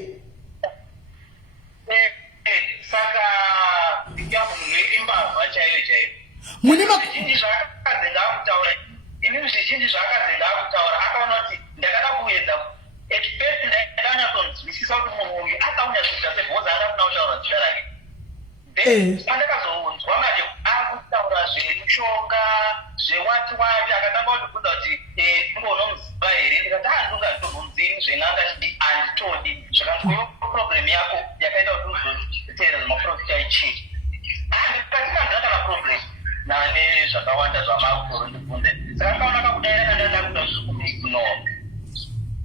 Saka ndiyamo munhu imbavha chaiyo. Mune zvizhinji zvaakaze ngaakutaura. Inini zvizhinji zvaakaze ngaakutaura akaona kuti ndakada kuedza at first ndakanyatsonzwisisa kuti munhu uyu akaunya kuita sebhoza angafuna kutaura zita rake. Then pandakazonzwa manje akutaura zvemushonga zvewati akatanga kutibvunza kuti ndingonomuziva here ndikati handinga nditomuzivi zvenanga handitodi zvakangoyo problem yako yakaita kuti uzoteera zvemaprofita echii. Ndikati handina kana problem nane zvakawanda zvamakuru ndibvunze. Saka kaona kakudaira kandandakuda zvikumiignore.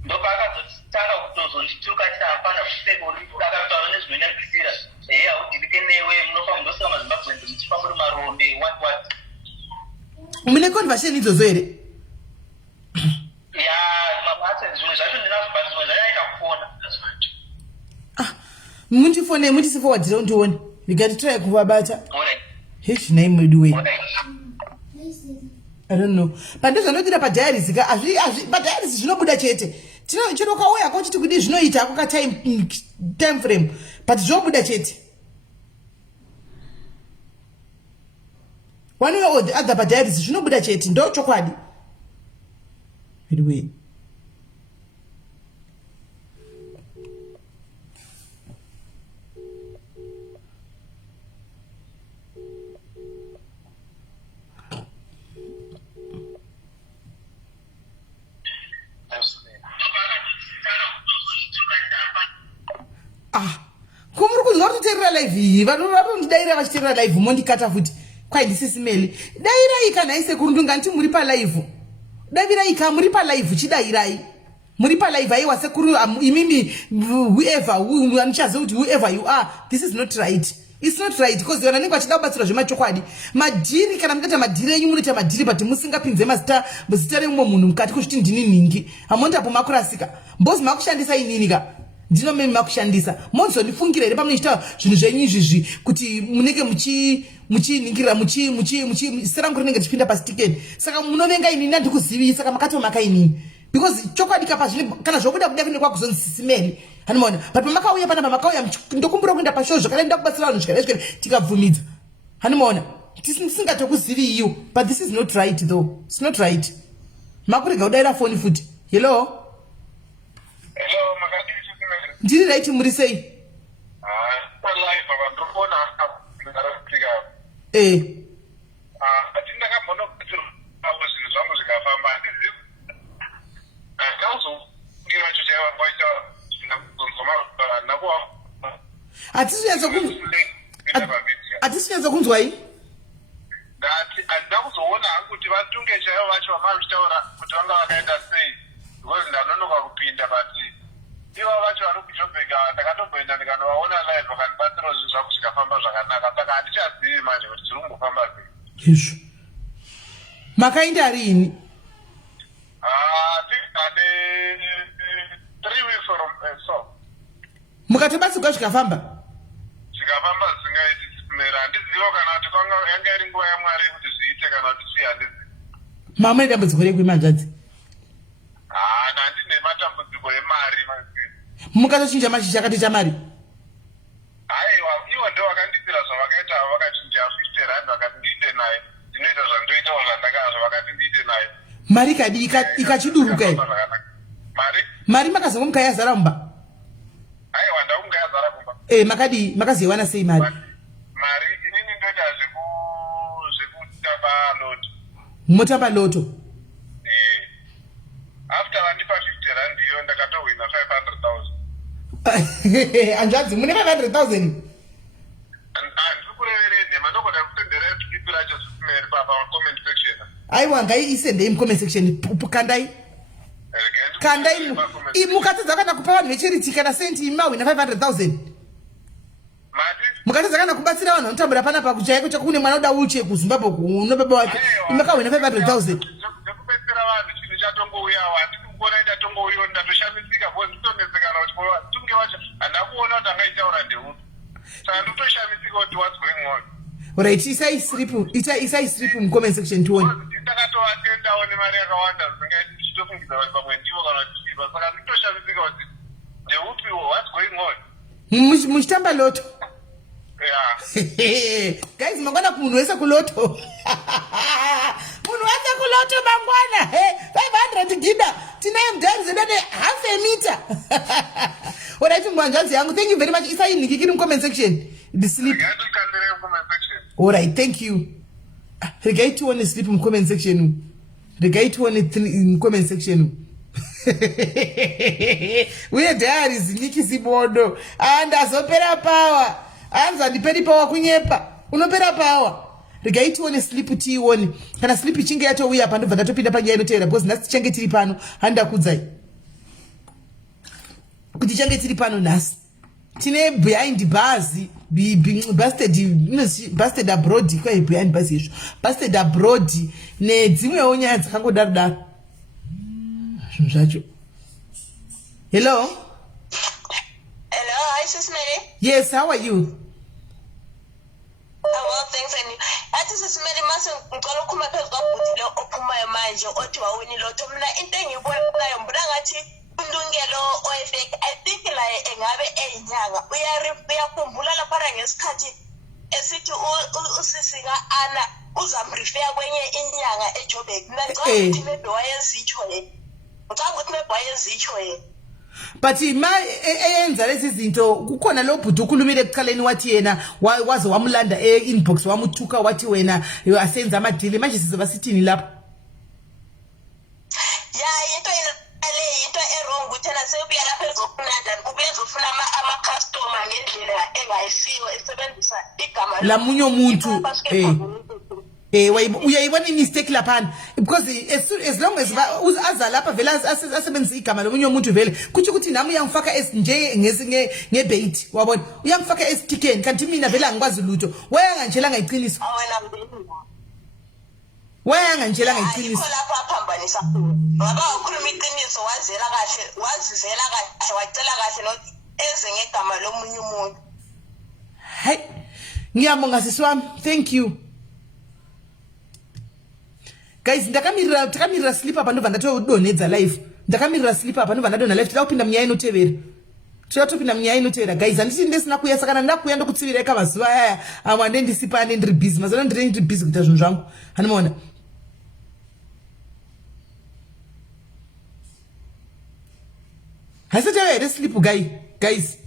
Ndopaakazotanga kutozondituka achiti hapana akataura nezvinonyadzisira. Haudivike newe munofa mundosika mazimbabwenzi muchifa muri marombe what. Mune conversion idzodzo here? Ya, mabasa zvimwe zvacho ndinazvo but zvimwe zvayaita kufona. Muntifone mutisiforwardira undione. Ndikatitrai kuvabata. Alright. Hesh, nai mwedu we. Alright. I don't know. But ndozvanodira padiaries ka padiaries zvinobuda chete. Chino kauya kochiti kudi zvinoita ako ka time frame. But zvobuda chete. One way or the other padiaries zvinobuda chete ndo chokwadi. Anyway. Kumuri kuzwa kutoteerera live iyi vanondidaira vachiteerera live mondikata futi kwai ndisisi meli dairai kana isekuru ndungati muri palive davirai ka muri palive chidairai muri palive aiwa sekuru imimi whoever anochaziva kuti whoever you are this is not right. It's not right because yona ningu achida kubatsira zvemachokwadi madhiri kana mungata madhiri enyu munoita madhiri but musingapinze zita remumwe munhu mukati kuzviti ndini ningi hamondapo makurasika mbozi makushandisa ininika ndino memi makushandisa monzonifungira here pamunochita zvinhu zvenyu izvizvi kuti munenge muchiningira serangu rinenge richipinda pasitikeni saka munovenga inini handikuzivi saka makatomaka inini because chokwadi kapa kana zvokuda kuda kune kwakuzonzi sisimeri hanomaona but pamakauya pana pamakauya ndokumbura kuenda pashow zvakare nda kubatsira vanhu zvikare tikabvumidza hanomaona tisingatokuzivi iyo but this is not right though. It's not right. Makurega udaira phone futi. Hello. Hello, makati chisimere. Ndiri right muri sei? Live abandofona ndaratika. Atinda kambono kuti abo zvinhu zvangu zvikafamba ndizi. Kauzo ngira chocha waita ndakuzoma nakuwa. Atisinyatso kunzwa yi? Ngati andakuzoona kuti vatunge chaivo vacho vamazvitaura kuti vanga vakaenda sei. Because ndanonoka kupinda but ivo vacho vari kuJoburg ndakatomboenda ndikanovaona live vakandibatsira zvinhu zvangu zvikafamba zvakanaka saka handichazivi manje kuti zviri kungofamba sei. Izvo. Makaenda riini? Ane 3 weeks from so. Mukatobatsirwa zvikafamba? Zvikafamba zvingaiti simera handiziva kana kuti kwanga yanga iri nguva yaMwari kuti zviite kana kuti zvihandizi. Mama dambudziko rekwemanje adzi. Handine matambudziko emari. Mukatochinja mashizha akati chamari. Aiwa, ivo ndo vakandipira zvavakaita vakachinja 50 rand vakati ndiite naye. Ndinoita zvandoitawo zvandakaazvo vakati ndiite naye. Mari kadi ikachiduruka here. Mari makazongo mukayazara mumba. Aiwa, ndakumukayazara mumba. Makadi makaziwana sei mari? Mari inini ndoita zvekutamba loto. Motamba loto. After vandipa 50 rand iyo ndakatowina 500,000. Anjadzi mune 500,000. Handiri kurevere nhema ndogoda kutendera clip racho SIS papa comment section. Aiwa ngaisendei mucomment section kandai. Kandai mukatadza kana kupa vanhu vecharity kana senti imawina 500,000. Mukatadza kana kubatsira vanhu vanotambura panapa kuchaiko chakune mwana uda uche kuZimbabwe kuno baba wake imakawina 500,000. Ndakupedzera vanhu chinhu chatongouyawo handikuona ita tongouyo ndatoshamisika because nditonetseka kuti tunge wacho handakuona kuti angaitaura ndeupi. Saka nditoshamisika kuti what's going on. Alright, isai strip mucomment section tuone. Ndakatoatendawo nemari yakawanda zvingaiti ndichitofungidza vanhu pamwe ndivo kana tichiva. Saka nditoshamisika kuti ndeupi what's going on. Muchitamba loto. Yeah. Guys, mangwana kumunhu wese kuloto. Munhu wese kuloto mangwana. 500 gida. Tinaye mdhanzi ndane half a meter. Alright, mwanjanzi yangu. Thank you very much. Isa inikikiri comment section. The sleep. Alright, thank you. Regai tuone sleep mu comment section. Regai tuone comment section. Uye diary ziniki sibodo. Anda zopera power. Anza ndiperi power kunyepa. Unopera power. Regai tuone sleep tione. Kana sleep chinge yato uya pano vanda topinda panya inotera because nasi change tiri pano handa kudzai. Kuti change tiri pano nasi. Tine behind bars busted abroad kwa behind bars yesho. Busted abroad ne dzimwewo nyaya dzakangodaro. Zvacho. Hello? Hello, hi SIS MELLY. Yes, how are you? Well, thanks and athi SIS MELLY mase ngicela ukukhuluma phezu kwabhuti lo ophumayo manje othi wawini lotho mina into engiyibonayo mbona ngathi Ndunge lo oyefake I think la engabe eyinyanga uyakhumbula lapha ngesikhathi esithi usisika ana uzamrefer kwenye inyanga eJoburg mina ngicela ukuthi maybe wayezitsho yena. Ngicela ukuthi maybe wayezitsho yena. But eyenza lezi zinto kukhona lo bhuti ukhulumile ekuqaleni wathi yena waze wamlanda inbox wamuthuka wathi wena asenza amadili manje sizoba sithini lapha. Yeah, into errong ukuthi na sebuya lapha ezokunanda kubuye ezofuna ama-customer ngendlela engayisiyo esebenzisa igama lamunye umuntu uyayibona imistake laphana because as long as aza lapha vele asebenzisa igama lomunye umuntu vele kuthi ukuthi nami uyangifaka nje ngebait wabona uyangifaka estikeni kanti mina vele angikwazi lutho wayangantshela ngayiqiniso wayangantshela ngayiqiniso lapha aphambanisa ngoba ukhuluma iqiniso wazizela kahle wacela kahle nokuthi eze ngegama lomunye umuntu. Hayi ngiyabonga sisi wami, thank you guys. Ndakamirira sleep apa ndova ndatodonedza live. Ndakamirira sleep apa ndova ndadona live. Todapinda munyaya inotevera. Todapinda munyaya inotevera guys. Handiti ndisina kuya saka ndakuya ndokutsivira eka mazuva aya amwande ndisipa ndiri busy. Mazana ndiri busy kuita zvinhu zvangu. Hanoona. Hasitevere sleep guys.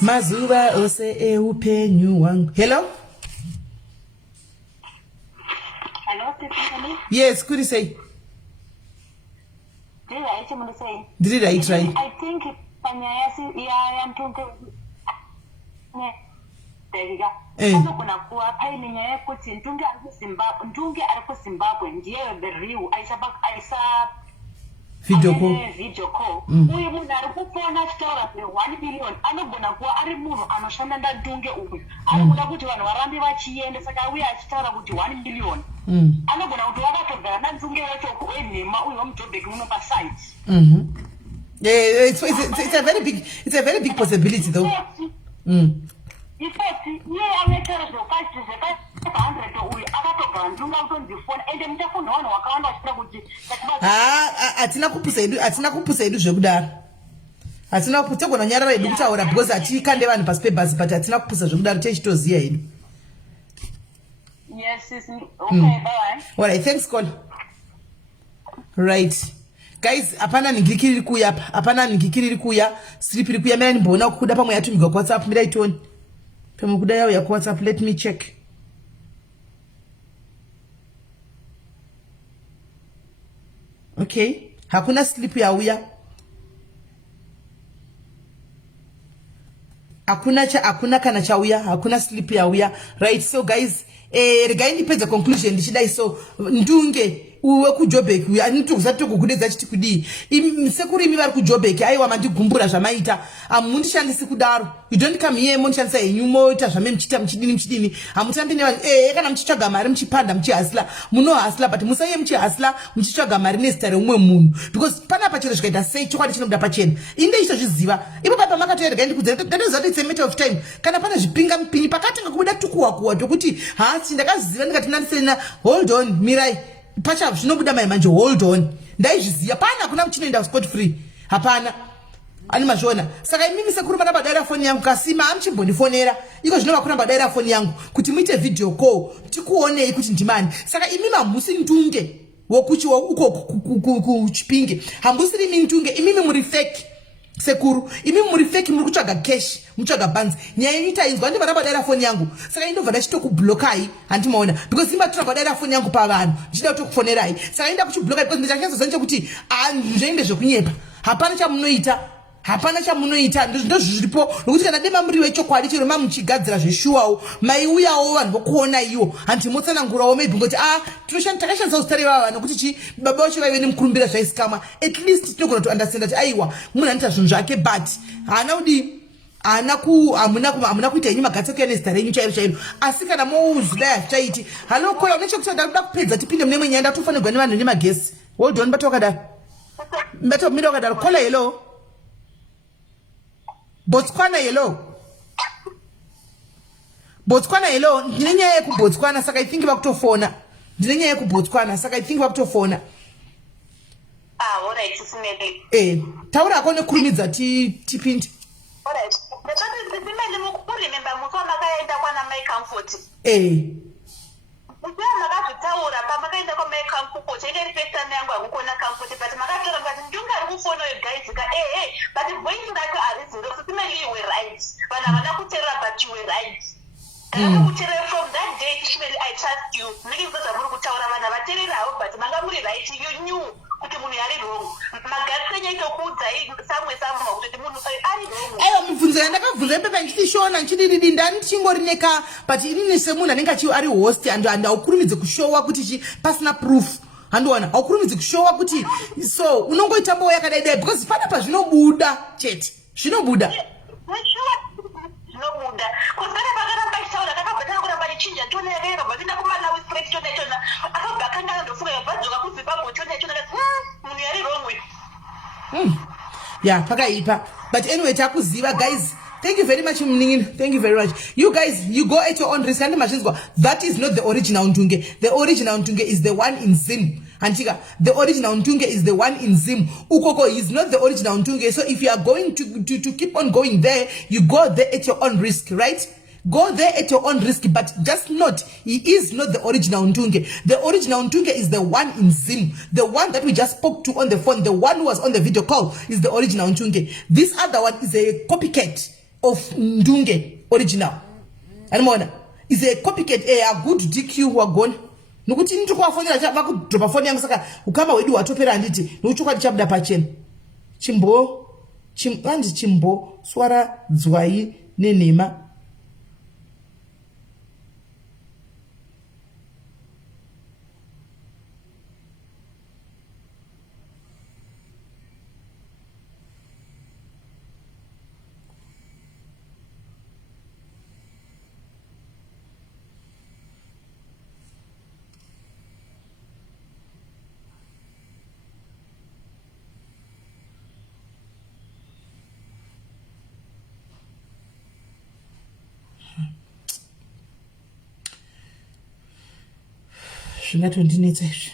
Mazuva ose upenyu wangu. Hello? Hello, Tiffany? Yes, could you say? Did I try? I think Panyayasi ya Ndunge kuna kuwa paini nyaye kuti Ndunge alipo Zimbabwe ndiye the real aisa video call. Uyu munhu arikupona chitora 1 million anogona kuwa ari munhu anoshanda ndaNdunge uyu anoda kuti vanhu varambe vachienda saka uye achitaura kuti 1 million anogona kuti wakatogara naNdunge wacho kuenhema uyu wamuJoburg uno pasite. Yeah, it's a very big possibility though. Ifethi iye amethera zvokazi zveka 100 uyu akatogara ndunga kutonzifona ende mutafunda vanhu vakawanda vachida kuti hatina kupusa hedu zvekudaro. Hatina kupusa kugona nyarara hedu kutaura because hatikande vanhu pasi pebhasi but hatina kupusa zvekudaro techitoziya hedu. Yes, okay, bye. Alright, thanks call. Right. Guys, apana ningikiri kuya apa. Apana ningikiri kuya. Strip iri kuya mera nimbona kukuda pamwe yatumigwa kwa WhatsApp mira itoni. Pamwe kuda yao ya kwa WhatsApp, let me check. Okay. Hakuna slip ya uya. Hakuna kana cha uya. Hakuna slip ya uya. Right, so guys, regai nipedza conclusion ndichidai so Ndunge uwe kuJoburg uya anitokuzati kukudedza chiti kudi sekuri imi vari kuJoburg aiwa mandigumbura zvamaita amundishandisi kudaro. You don't come here mondishandisa henyu moita zvame muchita muchidini hamutambi nevanhu kana muchitsvaga mari muchipanda muchihasla munohasla but musaiye muchihasla muchitsvaga mari nezita reumwe munhu because panapa chero zvikaita sei chokwadi chinobuda pachena inde ichitozviziva ipo papa makatoerega ndikudzetendezati it's a matter of time kana pana zvipinga mupinyi pakatanga kubuda tukuwakuwa tokuti hasi ndakaziva ndikati nandiserina hold on mirai pacha zvinobuda mai manje hold on ndaizviziva pana kuna muchinoenda sport free hapana ani mazvona saka imimi sekuru mana badaira foni yangu kasima amchimbondifonera iko zvinova kuna badaira foni yangu kuti muite video call tikuonei kuti ndimani saka imimi hamusi Ndunge wokuchi uko kuchipinge hambusiri imi Ndunge imimi muri fake sekuru imimi muri fake muri kutsvaga cash mutsvaga banzi nyaya inoita inzwa ndi vana badaira foni yangu saka indobva ndachitokublokai handimaona because imatora badaira foni yangu pavanhu ndichida kutokufonerai saka inda kuchiblokai because ndichanyatsozva nechekuti zvainde zvekunyepa hapana chamunoita ndo zviripo nokuti kana dema muri wechokwadi chero mamuchigadzira zveshuwawo maiuyawo vanhu vokuona iwo handimotsanangurawo maybe ngoti takashandisa zita revava nokuti chi baba vacho vaive nemukurumbira zvaisikama at least tinogona kutoandastanda kuti aiwa munhu anoita zvinhu zvake but haana kudi hamuna kuita henyu magatsokuya nezita renyu chairo asi kana mouzidai hazvichaiti halo kola unechekuti ndakuda kupedza tipinde mune mwenyaya ndatofanirwa nevanhu nemagesi hold on batokadaro kola hello Botswana hello ndine nyaya yekubotswana saka I think vakutofona alright sisimeli taura ako nekurumidza tipinde alright sisimeli mukuremember musoma makaenda kwana my comfort Usiwa makazvitaura pamakaenda kwa my comfort chenge reflection yangu akukona comfort but makatora kuti Ndunge ari kufona guys ka but voice rako ariziro sisimeli you were right vana vana kuterera but you were right from that day Shimeli, I trust you nenge because muri kutaura vana vatererawo but manga muri right you knew kuti munhu ari wrong magatsenye itokuudza samwe kuti munhu ari wrong aiwa mibvunzo yandakabvunza ipepa ndichitishona ndichidididi ndani tichingori neka but inini semunhu anenge ari host and haukurumidzi kushowa kuti pasina proof handiwana haukurumidzi kushowa kuti so unongoitambowo yakadaidai because panapa zvinobuda chete zvinobuda zvinobuda kusana pakaramba ichitaura kakabva kuramba ichinja tone yake kabva tinda kumana straight tone chona akabva kanga ndofunga yabvadzoka kuzimbabwe tone chona kati munhu yari wrong with yeah pakaipa but anyway takuziva guys. Thank you very much, Mningin. Thank you very much. You guys, you go at your own risk. That is not the original Ndunge. The original Ndunge is the one in Zim. Antiga, the original Ndunge is the one in Zim. Ukoko is not the original Ndunge. So if you are going to keep on going there, you go there at your own risk, right? Go there at your own risk, but just not, he is not the original Ndunge. The original Ndunge is the one in Zim. The one that we just spoke to on the phone, the one who was on the video call is the original Ndunge. This other one is a copycat of Ndunge original. Animona is a copycat, a good DQ who are gone. Nokuti ntu kwa phone ya bakudropa phone yangu saka ukama wedu watopera nditi nokuchukwa chabda pacheni. Chimbo swara dzwai nenema. zvingatondinetsa izvi.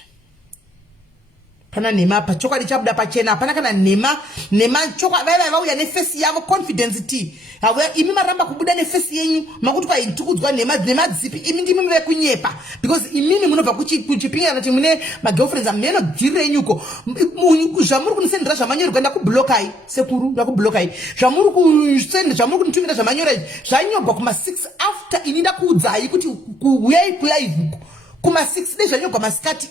Pana nema pa chokwadi chabuda pachena pana kana nema chokwa vauya nefesi yavo confidence ti hawe imi maramba kubuda nefesi yenyu makuti kwa intikudzwa nema dzipi imi ndimi muve kunyepa because imimi munobva kuchipingana kuti mune magirlfriends ameno dziri renyuko zvamuri kunisendera zvamanyorwa ndakublokai sekuru ndakublokai zvamuri kusenda zvamuri kunitumira zvamanyora zvanyogwa kuma 6 after ini ndakuudzai kuti kuyai kulive kuma 6 days zvanyogwa masikati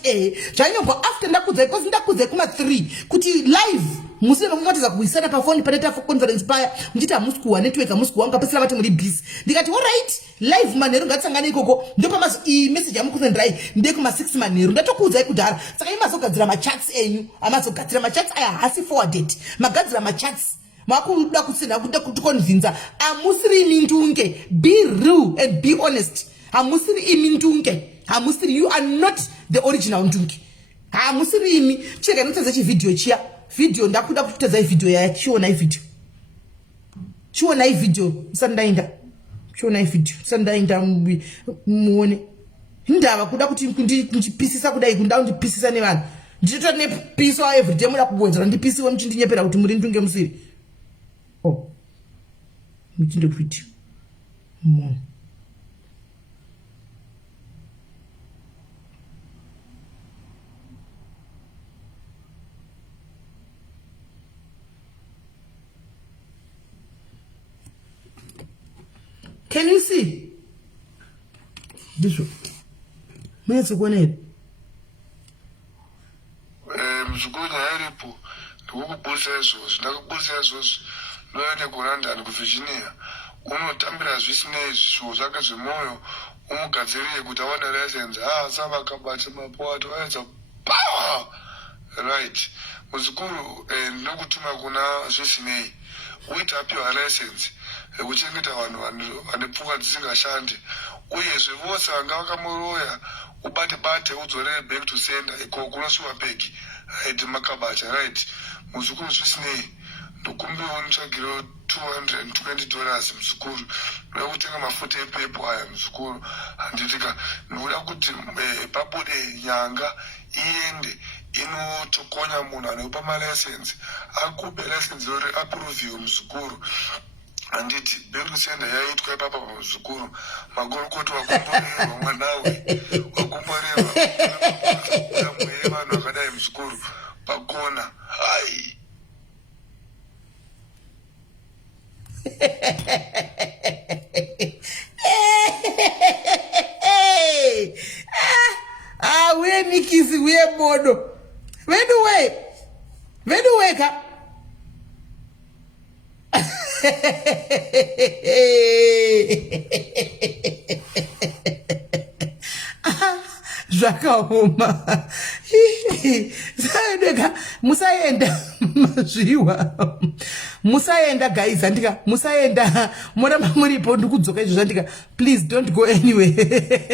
zvanyogwa after ndakudzai because ndakudzai kuma 3 kuti live musine nokungatidza kuisana pafoni paneta conference paya muchiti hamusi kuwa network hamusi kuwa mukapesera vati muri busy ndikati alright live manheru ngatisangane ikoko ndopamazi iyi message yamukusenderai ndekuma 6 manheru ndatokuudzai kudhara saka imazogadzira machats enyu amazogadzira machats aya hasi forwarded magadzira machats makuda kusina kuda kutokonvinza amusiri imi Ndunge. Be real and be honest. Amusiri imi Ndunge. Amusiri, you are not the original Ndunge. Amusiri imi cheka notadza chivideo chia video ndakuda kutadza video ya chiona video. Chiona video sandainda. Chiona video sandainda muone. Ndava kuda kuti ndipisisa kudai kunda ndipisisa nevanhu. Nditotora nepiso every day muda kubwedzera ndipisiwe mchindinyepera kuti muri Ndunge musiri. Oh, muchindo video. Can you see? This one. Mwenye kuona hivi. Mzukuru haripo. Ndikukubuza izvozvo. Ndakubuza izvozvo. Noenda kuLondon kuVirginia. Unotambira zvisinei zvinhu zvake zvemwoyo. Umugadzirire kuti awane license. Saka akabata mapato aedza power. Right. Muzukuru ndinokutuma kuna zvisinei. Uitapiwa license. Kuchengeta vanhu vane pfungwa dzisingashandi uyezve vose vanga vakamuroya ubate udzorere back to sender iko kunosviwa pegi right makabata right muzukuru zvisinei ndokumbiwo nitsvagiro $220 muzukuru noda kutenga mafuta epepo aya muzukuru handitika noda kuti pabude nyanga iende inotokonya munhu anopa malicense akupe license yori aproviwe muzukuru handiti bekusenda yaitwa ipapa pamuzukuru magorokoti wakumborerwa mwanawe wakumborerwa mwe vanhu vakadai muzukuru pakona hai uye Nikisi uye Modo veduweka zvakaoma saideka musaenda mazviwa musaenda guys andika musaenda muramba muripo ndikudzoka izvo zvandika please don't go anywhere